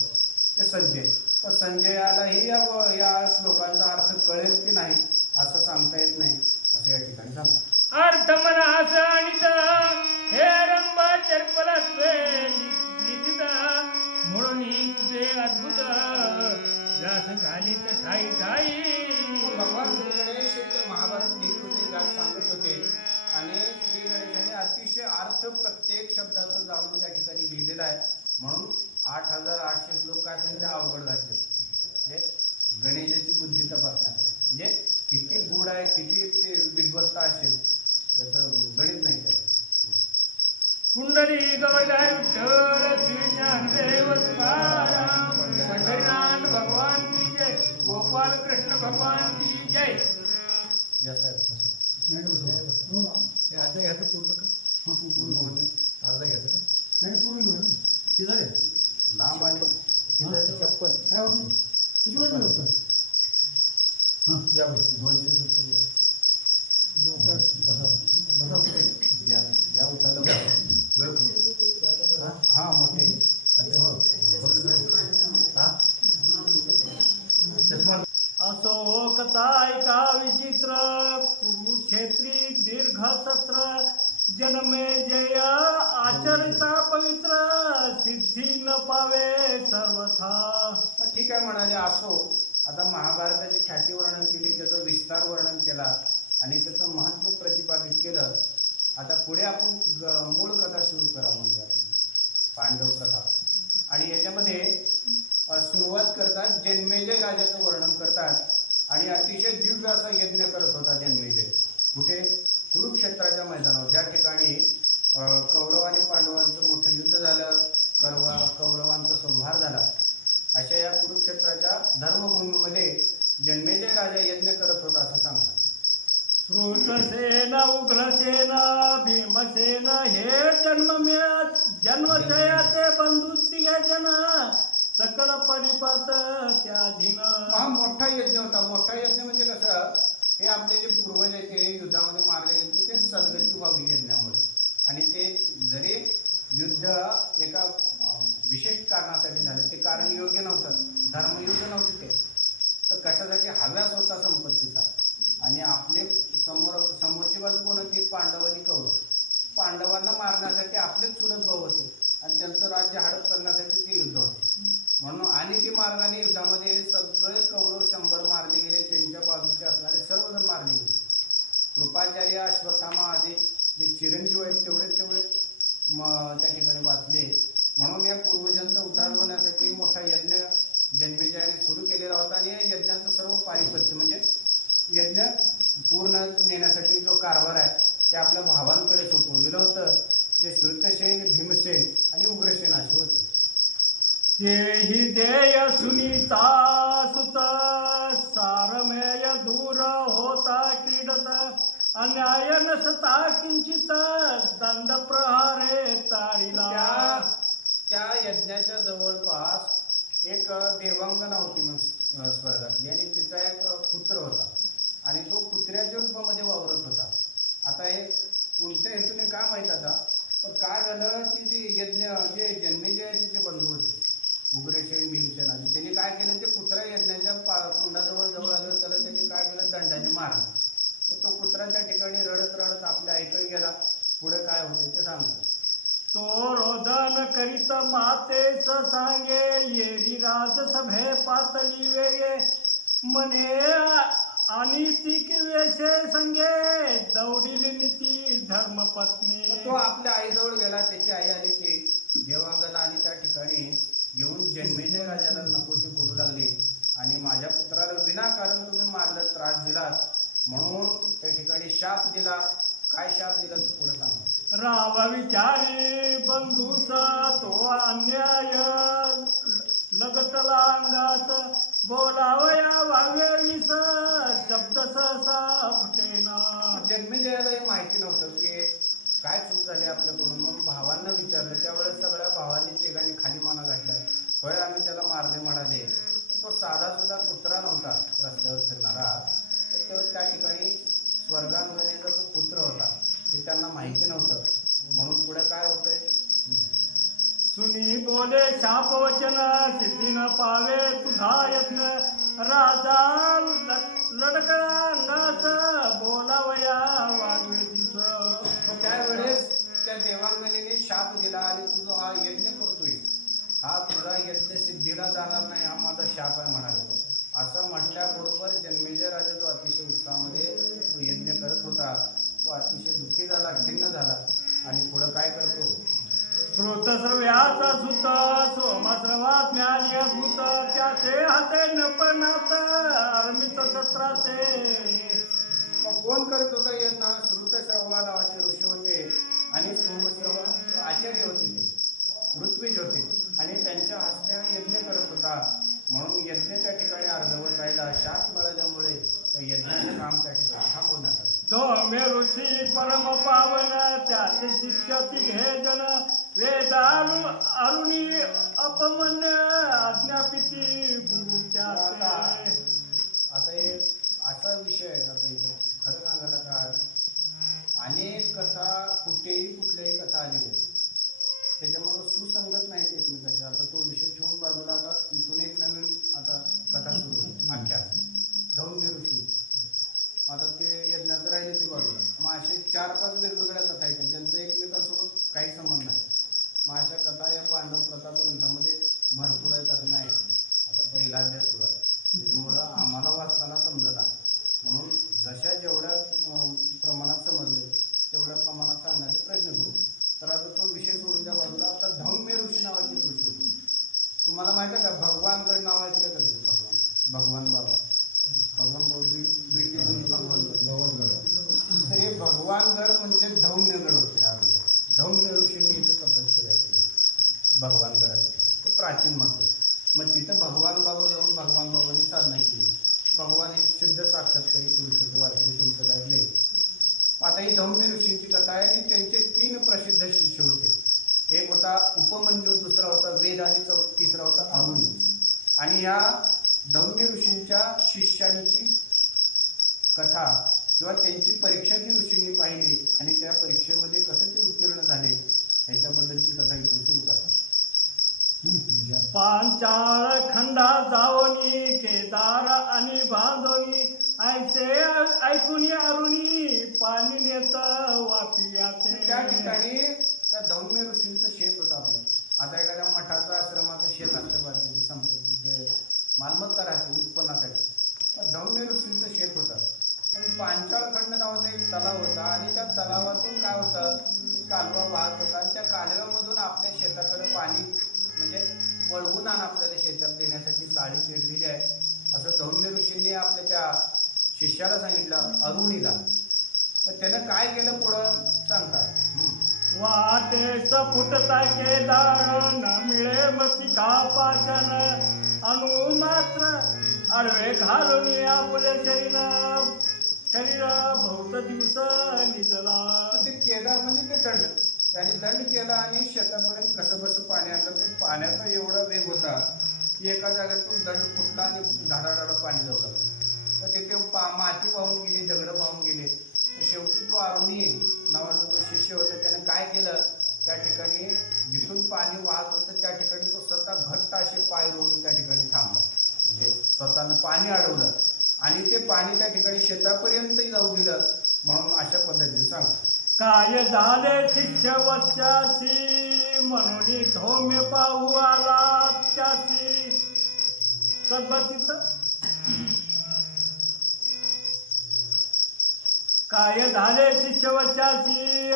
ते संजय. पण संजयालाही या श्लोकांचा अर्थ कळेल की नाही असं सांगता येत नाही असं या ठिकाणी सांगतो. अर्थ मना असं आणित हे रंबा चर्पलत्वे लिखित म्हणून कुठे अद्भुत व्यास घालीत ठाई ठाई. भगवान श्री गणेश महाभारत लिहित होते, व्यास सांगत होते आणि श्री गणेशाने अतिशय अर्थ प्रत्येक शब्दाचं जाणून त्या ठिकाणी लिहिलेला आहे. म्हणून 8,800 श्लोक काय सांगितले? अवघड घातले. म्हणजे गणेशाची बुद्धी तपासण्यासाठी म्हणजे किती गूढ आहे, किती ते विद्वत्ता असेल याचं गणित नाही त्याचं. कुंडली गवदाय विठ्ठल श्री ज्ञानदेव तुकाराम पंढरीनाथ भगवान की जय. गोपाल कृष्ण भगवान की जय. अर्धा घ्यायचं पूर्ण का? हां पूर्ण अर्धा घ्यायचं का? नाही पूर्ण घेऊ ना. ते झाले लांब आले चप्पल काय होतं? किती वाजले होतं? हां या बाई 200 रुपये. बसा हा मोठे असो कथा ऐका विचित्र कुरुक्षेत्री दीर्घ सत्र जन्मे जय आचरिता पवित्र सिद्धी न पावे सर्वथा. ठीक आहे म्हणाले. असो, आता महाभारताची ख्याती वर्णन केली, त्याचं विस्तार वर्णन केला आणि त्याचं महत्त्व प्रतिपादित केलं. आता पुढे आपण मूळ कथा सुरू करा म्हणजे आपण पांडव कथा. आणि याच्यामध्ये सुरुवात करतात जन्मेजय राजाचं वर्णन करतात आणि अतिशय दिव्य असा यज्ञ करत होता जन्मेजय. कुठे? कुरुक्षेत्राच्या मैदानावर, ज्या ठिकाणी कौरव आणि पांडवांचं मोठं युद्ध झालं, कौरवांचा संहार झाला, अशा या कुरुक्षेत्राच्या धर्मभूमीमध्ये जन्मेजय राजा यज्ञ करत होता असं सांगतात. श्रुतसेन उग्रसेन भीमसेन हे जन्मजयाचे बंधू तिघे जन सकल परिपत त्याधीन. हा मोठा यज्ञ होता. मोठा यज्ञ म्हणजे कसं, हे आपले जे पूर्वज आहेत ते युद्धामध्ये मारले गेले ते सद्गती व्हावी यज्ञामुळे. आणि ते जरी युद्ध एका विशिष्ट कारणासाठी झालं, ते कारण योग्य नव्हतं, धर्मयुद्ध नव्हते ते, तर कशासाठी हव्यास होता संपत्तीचा. आणि आपले समोरची बाजू कोण होती? पांडव आणि कौरव. पांडवांना मारण्यासाठी आपलेच चुलत भाऊ होते आणि त्यांचं राज्य हडप करण्यासाठी ते युद्ध होते म्हणून. आणि ते मार्गाने युद्धामध्ये सगळे कौरव 100 मारले गेले, त्यांच्या बाजूचे असणारे सर्वजण मारले गेले. कृपाचार्य, अश्वत्थामा आदी जे चिरंजीव आहेत तेवढे त्या ठिकाणी वाचले. म्हणून या पूर्वजांचा उद्धार होण्यासाठी मोठा यज्ञ जन्मेजयाने सुरू केलेला होता. आणि या यज्ञाचं सर्व पारिपत्य म्हणजे यज्ञ पूर्ण नेण्यासाठी जो कारभार आहे ते आपल्या भावांकडे सोपवलेलं होतं, जे श्रुतसेन, भीमसेन आणि उग्रसेन असे होते. तेही देय सुनीता सुत सारमेय दूर होता क्रीडत अन्याय नसता किंचित दंड प्रहारे ताळीला. त्या यज्ञाच्या जवळपास एक देवांगना होती स्वर्गातली आणि तिचा एक पुत्र होता आणि तो कुत्र्याच्या रूपामध्ये वावरत होता. आता हे कोणत्या हेतूने काय माहीत आता, पण काय झालं की जे जन्मेजयाचे जे बंधू होते उग्रसेन, भीमसेन आदी, त्यांनी काय केलं, ते कुत्रा यज्ञाच्या कुंडाजवळ आलं, त्याला त्यांनी काय केलं, दंडाने मारलं. तो कुत्रा त्या ठिकाणी रडत आपल्या आईकडे गेला. पुढे काय होते ते सांगतो. तो रोदन करीत मातेच सांगे येरी राजसभे पातली वेगे मने आणि ती वेशे संगे दौडिली नीती धर्मपत्नी. तो आपल्या आईजवळ गेला. त्याची आई आली की देवांगना आली त्या ठिकाणी येऊन जन्मेजय राजाला नको ते बोलू लागले आणि माझ्या पुत्राला विनाकारण तुम्ही मारलं, त्रास दिलात म्हणून त्या ठिकाणी शाप दिला. काय शाप दिला तू पुढे सांग. राव विचारी बंधूस तो अन्याय लगतला अंगात बोलावया वावे विस शब्द सहसा फुटेना. जन्मेजयाला हे माहिती नव्हतं की काय चूक झाली आपल्याकडून. मग भावांना विचारलं. त्यावेळेस सगळ्या भावांनी तिघांनी खाली माना घातल्या. होय आम्ही त्याला मारले म्हणाले. तो साधा सुद्धा कुत्रा नव्हता रस्त्यावर फिरणारा, तर तो त्या ठिकाणी स्वर्गांगनेचा जो पुत्र होता हे त्यांना माहिती नव्हतं. म्हणून पुढे काय होतंय, सुनी बोले शाप वचन सिद्धी न पावे तुझा यत्न राजा लडकळा अंगास बोलावया वागवे तिचं. त्यावेळेस त्या देवांगनेने शाप दिला आणि तू जो हा यज्ञ करतोय हा तुझा यज्ञ सिद्धीला जाणार नाही, हा माझा शाप आहे म्हणाले. असं म्हटल्याबरोबर जन्मेजय राजा जो अतिशय उत्साहामध्ये तो यज्ञ करत होता तो अतिशय दुःखी झाला, खिन्न झाला आणि पुढं काय करतो. श्रोतश्रव्याचा सुत सोमश्रवा ज्ञानी भूत त्याचे हाते नपनात अर्मित सत्राचे. मग कोण करत होता यज्ञ? श्रुतश्रवा नावाचे ऋषी होते आणि सोमश्रवा आचार्य होते, ते ऋत्विज होते आणि त्यांच्या हस्ते यज्ञ करत होता. म्हणून यज्ञ त्या ठिकाणी अर्धवट राहिला. शाप मिळाल्यामुळे त्या यज्ञाचं काम त्या ठिकाणी थांबवण्यात आलं. धोमे ऋषी परम पावन त्याचे शिष्य तिघे जन वेदारू अरुणी अपमन्य आज्ञापिती गुरु त्याचे. आता हे असा विषय आहे. आता इथं खरं सांगायला काय, अनेक कथा कुठेही कुठल्याही कथा आलेल्या आहेत. त्याच्यामुळं सुसंगत नाहीत एकमेकाशी. आता तो विषय ठेवून बाजूला, आता इथून एक नवीन आता कथा सुरू होईल आख्या धौम्य ऋषी. आता ते यज्ञाचं राहिले ती बाजूला. मग असे 4-5 वेगवेगळ्या कथा आहेत ज्यांचं एकमेकांसोबत काही संबंध नाही. मग अशा कथा या पांडव प्रताप ग्रंथामध्ये भरपूर आहेत असं नाही. आता पहिला अध्याय सुरू आहे, त्याच्यामुळं आम्हाला वाचताना समजला, म्हणून जशा जेवढ्या प्रमाणात समजले तेवढ्या प्रमाणात सांगण्याचे प्रयत्न करू. तर आता तो विषय सोडून द्या बाजूला. आता धौम्य ऋषी नावाची ऋषी होती. तुम्हाला माहिती आहे का भगवानगड नाव ऐकलं का तरी? भगवान बाबा बीड जिल्ह्यातील भगवानगड. तर हे भगवानगड म्हणजे धौम्यगड होते. अगोदर धौम्य ऋषींनी इथे तपश्चर्या केली भगवानगडाच्या ठिकाणी. ते प्राचीन महत्व. मग तिथं भगवान बाबा जाऊन भगवान बाबांनी साधना केली. भगवान हे शुद्ध साक्षात्कारी पुरुष होते, वारकरी संप्रदायातले. आता ही धौम्य ऋषींची कथा आहे आणि त्यांचे 3 प्रसिद्ध शिष्य होते. एक होता उपमन्यू, दुसरा होता वेद आणि तिसरा होता अरुणी. आणि या धौम्य ऋषींच्या शिष्यांची कथा किंवा त्यांची परीक्षा ती ऋषींनी पाहिली आणि त्या परीक्षेमध्ये कसं ते उत्तीर्ण झाले ह्याच्याबद्दलची कथा इथून सुरू करतात. पांचाळ खंडा जावनी केदार आणि बांधोनी ऐसे ऐकून अरुणी पाणी नेत वापियाते. त्या ठिकाणी त्या धौम्य ऋषींचं शेत होतं आपलं. आता एखाद्या मठाचं आश्रमाचं शेत असतं बा, त्याची संपत्ती ते मालमत्ता राहते उत्पन्नासाठी. धौम्य ऋषींचं शेत होतं. पण पांचाळ खंड नावाचा एक तलाव होता आणि त्या तलावातून काय होतं, एक कालवा वाहत होता आणि त्या कालव्यामधून आपल्या शेताकडे पाणी म्हणजे वळवून आण आपल्याला शेतात देण्यासाठी साडी चिरलेली आहे असं धौम्य ऋषींनी आपल्या त्या शिष्याला सांगितलं, अरुणीला. मग त्यानं काय केलं पुढं सांगतात. वाटे सपुटता केदार न मिळे मती का पाषाण अनु मात्र अडवे घालून आपले शरीर बहुत दिवस निजला. ते केदार म्हणजे ते दंड. त्याने दंड केला आणि शेतापर्यंत कसं बसं पाणी आणलं. पण पाण्याचा एवढा वेग होता की एका जागेतून दंड फुटला आणि धाडाधाड पाणी जाऊ लागलं. तर तिथे माती वाहून गेली, दगडं वाहून गेले. शेवटी तो अरुणी नावाचा जो शिष्य होता त्याने काय केलं, त्या ठिकाणी जिथून पाणी वाहत होतं त्या ठिकाणी तो स्वतः घट्ट असे पाय रोवून त्या ठिकाणी थांबला. म्हणजे स्वतःनं पाणी अडवलं आणि ते पाणी त्या ठिकाणी शेतापर्यंतही जाऊ दिलं. म्हणून अशा पद्धतीने सांगतो. काय झाले शिष्य वच्यासी म्हणून धौम्य पाहू आला त्याची सद्गतीच. काय झाले शिष्य वच्यासी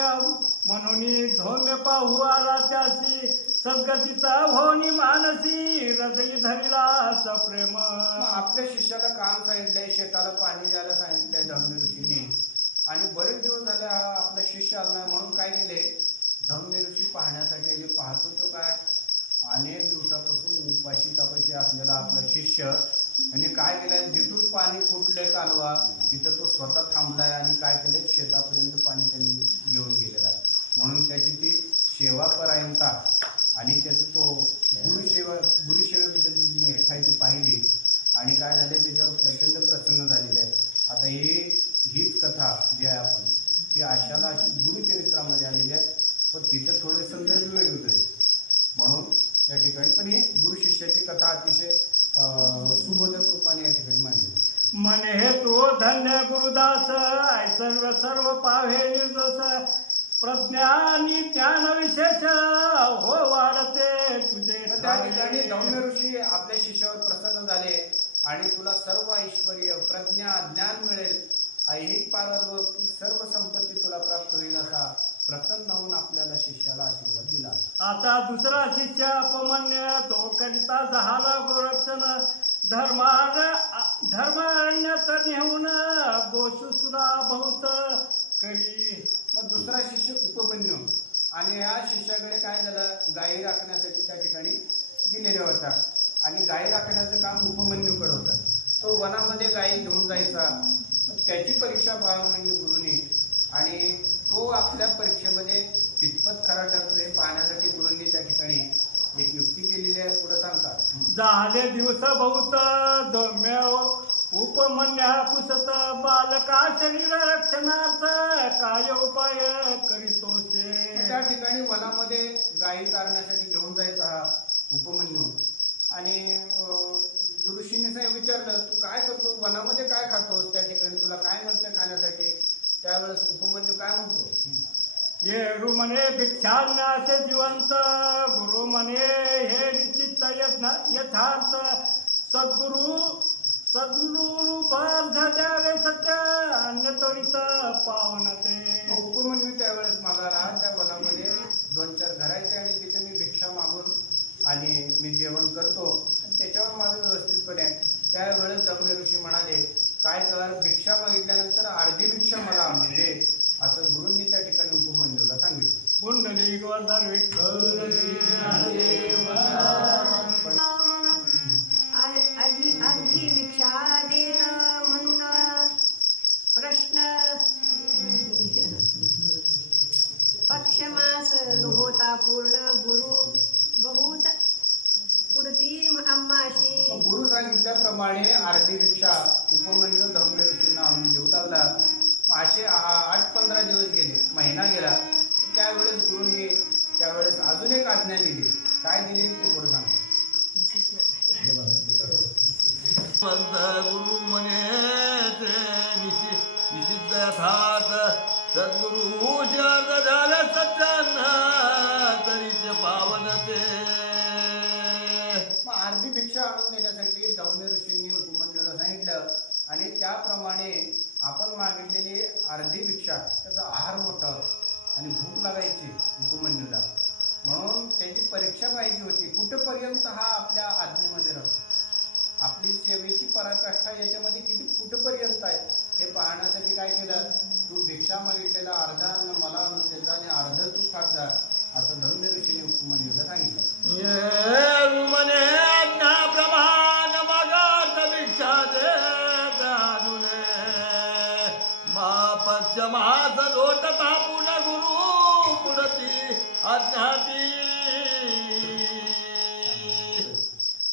म्हणून धौम्य पाहू आला त्याची सद्गतीचा भोनी मानसी हृदय धरिला सप्रेम. आपल्या शिष्याला काम सांगितलंय, शेताला पाणी द्यायला सांगितलंय धौम्य ऋषींनी आणि बरेच दिवस झाले हा आपला शिष्य आला नाही. म्हणून काय केले, धौम्य ऋषी पाहण्यासाठी आले. पाहतो तो काय अनेक दिवसापासून उपाशी तापाशी असलेला आपला शिष्य आणि काय केलंय, जिथून पाणी फुटलंय कालवा तिथं तो स्वतः थांबलाय आणि काय केलंय, शेतापर्यंत पाणी त्यांनी घेऊन गेलेलं आहे. म्हणून त्याची ती सेवापरायणता आणि त्याचं तो गुरुसेवेबद्दलची जी निष्ठा आहे ती पाहिली आणि काय झाले, त्याच्यावर प्रचंड प्रसन्न झालेले आहे. आता हीच कथा जी आहे आपण ही अशाला अशी गुरुचरित्रामध्ये आलेली आहे, पण तिथं थोडे संदर्भ वेगवेगळे. म्हणून या ठिकाणी पण ही गुरु शिष्याची कथा अतिशय सुबोधक रूपाने या ठिकाणी मांडली. मने हे तो धन्य गुरुदास सर्व सर्व पाहे निर्दोष प्रज्ञा आणि ज्ञान विशेष हो वाढते तुझे. त्या ठिकाणी धौम्य ऋषी आपल्या शिष्यावर प्रसन्न झाले आणि तुला सर्व ऐश्वर्य प्रज्ञा ज्ञान मिळेल, ऐहिक पारलोक सर्व संपत्ती तुला प्राप्त होईल असा प्रसन्न होऊन आपल्याला शिष्याला आशीर्वाद दिला. आता दुसरा शिष्य अपमान्य तो करिता झाला गोरक्षण धर्मारण्यात नेऊन गोशुसुरा बहुत करी. मग दुसरा शिष्य उपमन्यू आणि ह्या शिष्याकडे काय झालं, गायी राखण्यासाठी त्या ठिकाणी दिलेल्या होता आणि गायी राखण्याचं काम उपमन्यूकडे होतं. तो वनामध्ये गायी घेऊन जायचा. त्याची परीक्षा पाहावी म्हणजे गुरुनी आणि तो आपल्या परीक्षेमध्ये कितपत खरा ठरतो हे पाहण्यासाठी गुरूंनी त्या ठिकाणी एक युक्ती केलेली आहे. पुढे सांगतात. झाले दिवस बहुत धौम्य उपमन्या पुसत बालका शरीर रक्षणार्थ काय उपाय करीतोसे. त्या ठिकाणी वनामध्ये गायी चारण्यासाठी घेऊन जायचा हा उपमन्यू. आणि ऋषीने साहेब विचारलं, तू काय करतो वनामध्ये, काय खातोस, त्या ठिकाणी तुला काय मिळतं खाण्यासाठी? त्यावेळेस उपमन्यू काय म्हणतो? ये गुरु म्हणे भिक्षान्नासे जिवंत, गुरु म्हणे हे निश्चित यथार्थ, सद्गुरु रूपार्थ द्यावे सत्य, अन्न त्वरित पावन ते. उपमन्यू त्यावेळेस मागाला त्या वनामध्ये 2-4 घरायचे आणि तिथे मी भिक्षा मागून आणि मी जेवण करतो आणि त्याच्यावर माझं व्यवस्थितपणे आहे. त्यावेळेस दम्य ऋषी म्हणाले, काय कर, भिक्षा मागितल्यानंतर अर्धी भिक्षा मला आणून दे, असं गुरूंनी त्या ठिकाणी उपमन्यूला सांगितलं. पुंडलिक वरदान विठ्ठल अर्धी भिक्षा देत म्हणून प्रश्न पक्षमास होता पूर्ण, गुरु बहुत पुढती आम्हाशी. गुरु सांगितल्याप्रमाणे अर्धी भिक्षा उपमन्यू धम्य ऋषींना आणून देऊ लागला. असे 8-15 दिवस गेले, महिना गेला. त्यावेळेस गुरूंनी त्यावेळेस अजून एक आज्ञा दिली. काय दिली ते पुढे सांगतो. गुरु म्हणे ते निषिद्ध यथार्थ, सद्गुरु शरद झाले सत्यान्न तरीचे पावन ते. अर्धी भिक्षा आणून देण्यासाठी धम्य ऋषींनी उपमन्यूला सांगितलं आणि त्याप्रमाणे आपण मागितलेली अर्धी भिक्षा, त्याचा आहार मोठा होता आणि भूक लागायची उपमन्यूला, म्हणून त्याची परीक्षा पाहिजे होती. कुठपर्यंत हा आपल्या आज्ञेमध्ये राहतो, आपली सेवेची पराकाष्ठा याच्यामध्ये किती कुठपर्यंत आहे हे पाहण्यासाठी काय केलं, तू भिक्षा मागितलेला अर्धा अन्न मला आणून द्यायचा आणि अर्ध तू खात जा, असं धम्य ऋषीने उपमन्यूला सांगितलं. ये म्हणे प्रमाण मगात भिक्षा देत अनुने, पश्चमास लोट तापून गुरु पुढती अज्ञाती.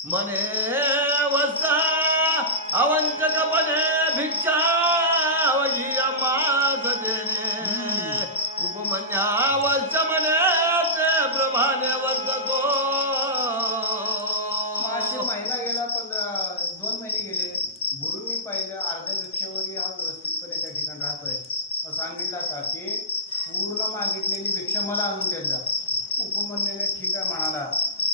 म्हणे वसा अवंचकपणे भिक्षा वही मास देणे, उपमन्या वर्ष म्हणे प्रमाणे वर्ततो. असे महिना गेला, 2 महिने गेले. गुरुंनी पाहिलं अर्ध्या भिक्षेवरही हा व्यवस्थितपणे त्या ठिकाणी राहतोय. मग सांगितलं का की पूर्ण मागितलेली भिक्षा मला आणून देत जा. उपमन्यूने ठीक आहे म्हणाला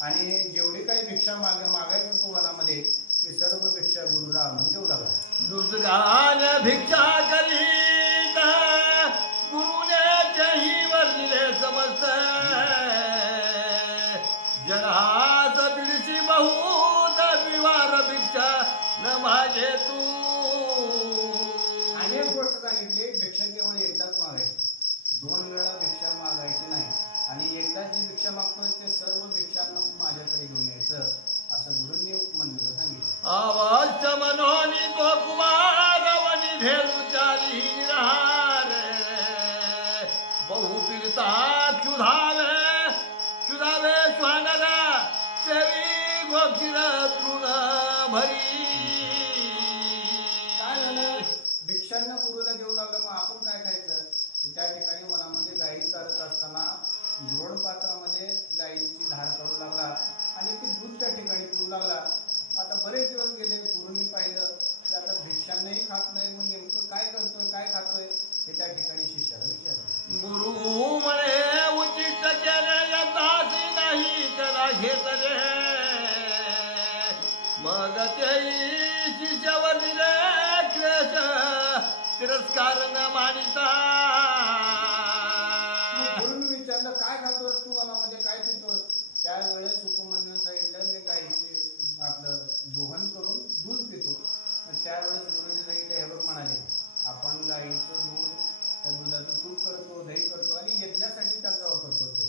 आणि जेवढी काही भिक्षा मागायची तो वनामध्ये ती सर्व भिक्षा गुरुला आणून देऊ लागला. दुसऱ्याने भिक्षा करीत गुरुने तेही वर्णिले समस्त, जनास बिडशी बहुत विवार भिक्षा न मागे तू. अनेक गोष्ट सांगितली, भिक्षा केवळ एकदाच मागायची, 2 वेळा भिक्षा मागायची नाही आणि एकदा जी भिक्षा मागतोय ते सर्व भिक्षांना माझ्याकडे घेऊन यायचं, असं गुरूंनी उपमन्यूला सांगितलं. अवश्य मनोनी तो कुमार वनी धेनुचारी निराहारे, बहु पीडिता क्षुधावे श्वानरा सेवी गोक्षिर तृण भरी. काय झालं, भिक्षांना गुरुला देऊ लागलं, मग आपण काय खायचं? त्या ठिकाणी वनामध्ये गायी चालत असताना द्रोण पात्रामध्ये गायींची धार काढू लागला आणि ते दूध त्या ठिकाणी पिऊ लागला. आता बरेच दिवस गेले, गुरुंनी पाहिलं की आता भिक्षांनाही खात नाही, मग नेमकं काय करतोय, काय खातोय हे त्या ठिकाणी शिष्याला विचारलं. गुरु म्हणे उचित केले यथासी नाही त्याला घेतले, मग तेही शिष्यावर दिले क्लेश तिरस्कार न मानिता. गुरुंनी विचारलं, काय खातोस तू वनामध्ये, काय पितोस? त्यावेळेस उपमन्यूने सांगितलं, मी गायीचे आपलं दोहन करून दूध पितो. त्यावेळेस गुरुंनी सांगितलं, हे बघ म्हणाले, आपण गायीचं दूध, त्या दुधाचं तूप करतो, दही करतो आणि यज्ञासाठी त्याचा वापर करतो,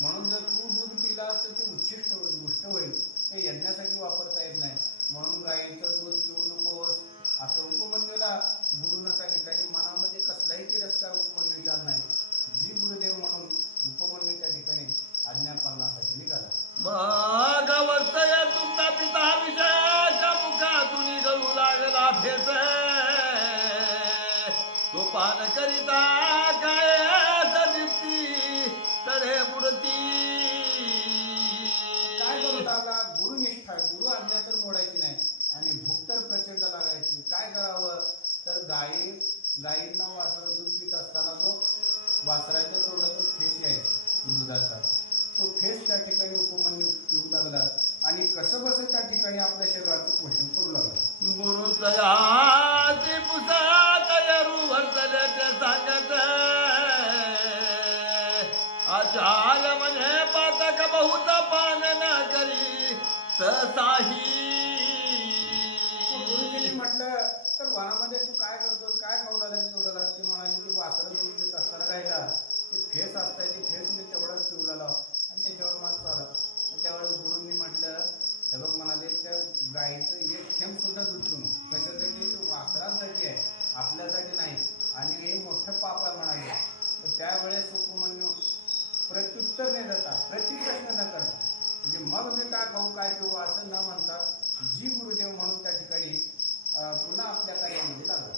म्हणून जर तू दूध पिलास तर ते उच्छिष्ट गोष्ट होईल, ते यज्ञासाठी वापरता येत नाही, म्हणून गायीचं दूध पिऊ नकोस, असं उपमन्यूला गुरुनं सांगितलं. आणि मनामध्ये कसलाही तिरस्कार उपमन्यूचा नाही. जी गुरुदेव म्हणून उपमन्यू त्या ठिकाणी आज्ञा पालनासाठी निघाला. मग वर्तय तुमचा पिता विषयाच्या मुखातून निघू लागला फेस, तो पान करिता काय दीप्ती तर करती काय करू लागला? गुरुनिष्ठा, गुरु आज्ञा तर मोडायची नाही आणि भूक तर प्रचंड लागायची. काय करावं? तर गायींना वासरं दूध पित असताना जो वासराच्या तोंडातून फेस यायचा दुधाचा, तो फेस त्या ठिकाणी उपमन्यू पिऊ लागला आणि कसं बस त्या ठिकाणी आपल्या शरीराचं पोषण करू लागला. गुरुतयाची पुसातयरू वर्तले ते सांगत आचार्य म्हणजे पातक बहुत पान न करी ससाही. गुरुजींनी म्हटलं तर वनामध्ये तू काय करतोस, काय खाऊ लागला तुला? ती म्हणाली की वासरं दूध देत असताना गायला ते फेस असतंय, ते फेस मी तेवढाच पिऊ लागला आणि त्याच्यावर माझं चालत. मग त्यावेळेस गुरुंनी म्हटलं, हे बघ म्हणाले त्या गायीचं एक थेंब सुद्धा दूध पिऊ नको. कशासाठी? ते वासरांसाठी आहे, आपल्यासाठी नाही आणि हे मोठं पाप आहे म्हणाले. तर त्यावेळेस उपमन्यू प्रत्युत्तर न देता, प्रतिप्रश्न न करता, म्हणजे मग मी काय खाऊ काय पिऊ असं न म्हणता जी गुरुदेव म्हणून त्या ठिकाणी पुन्हा आपल्या कार्यामध्ये लागला.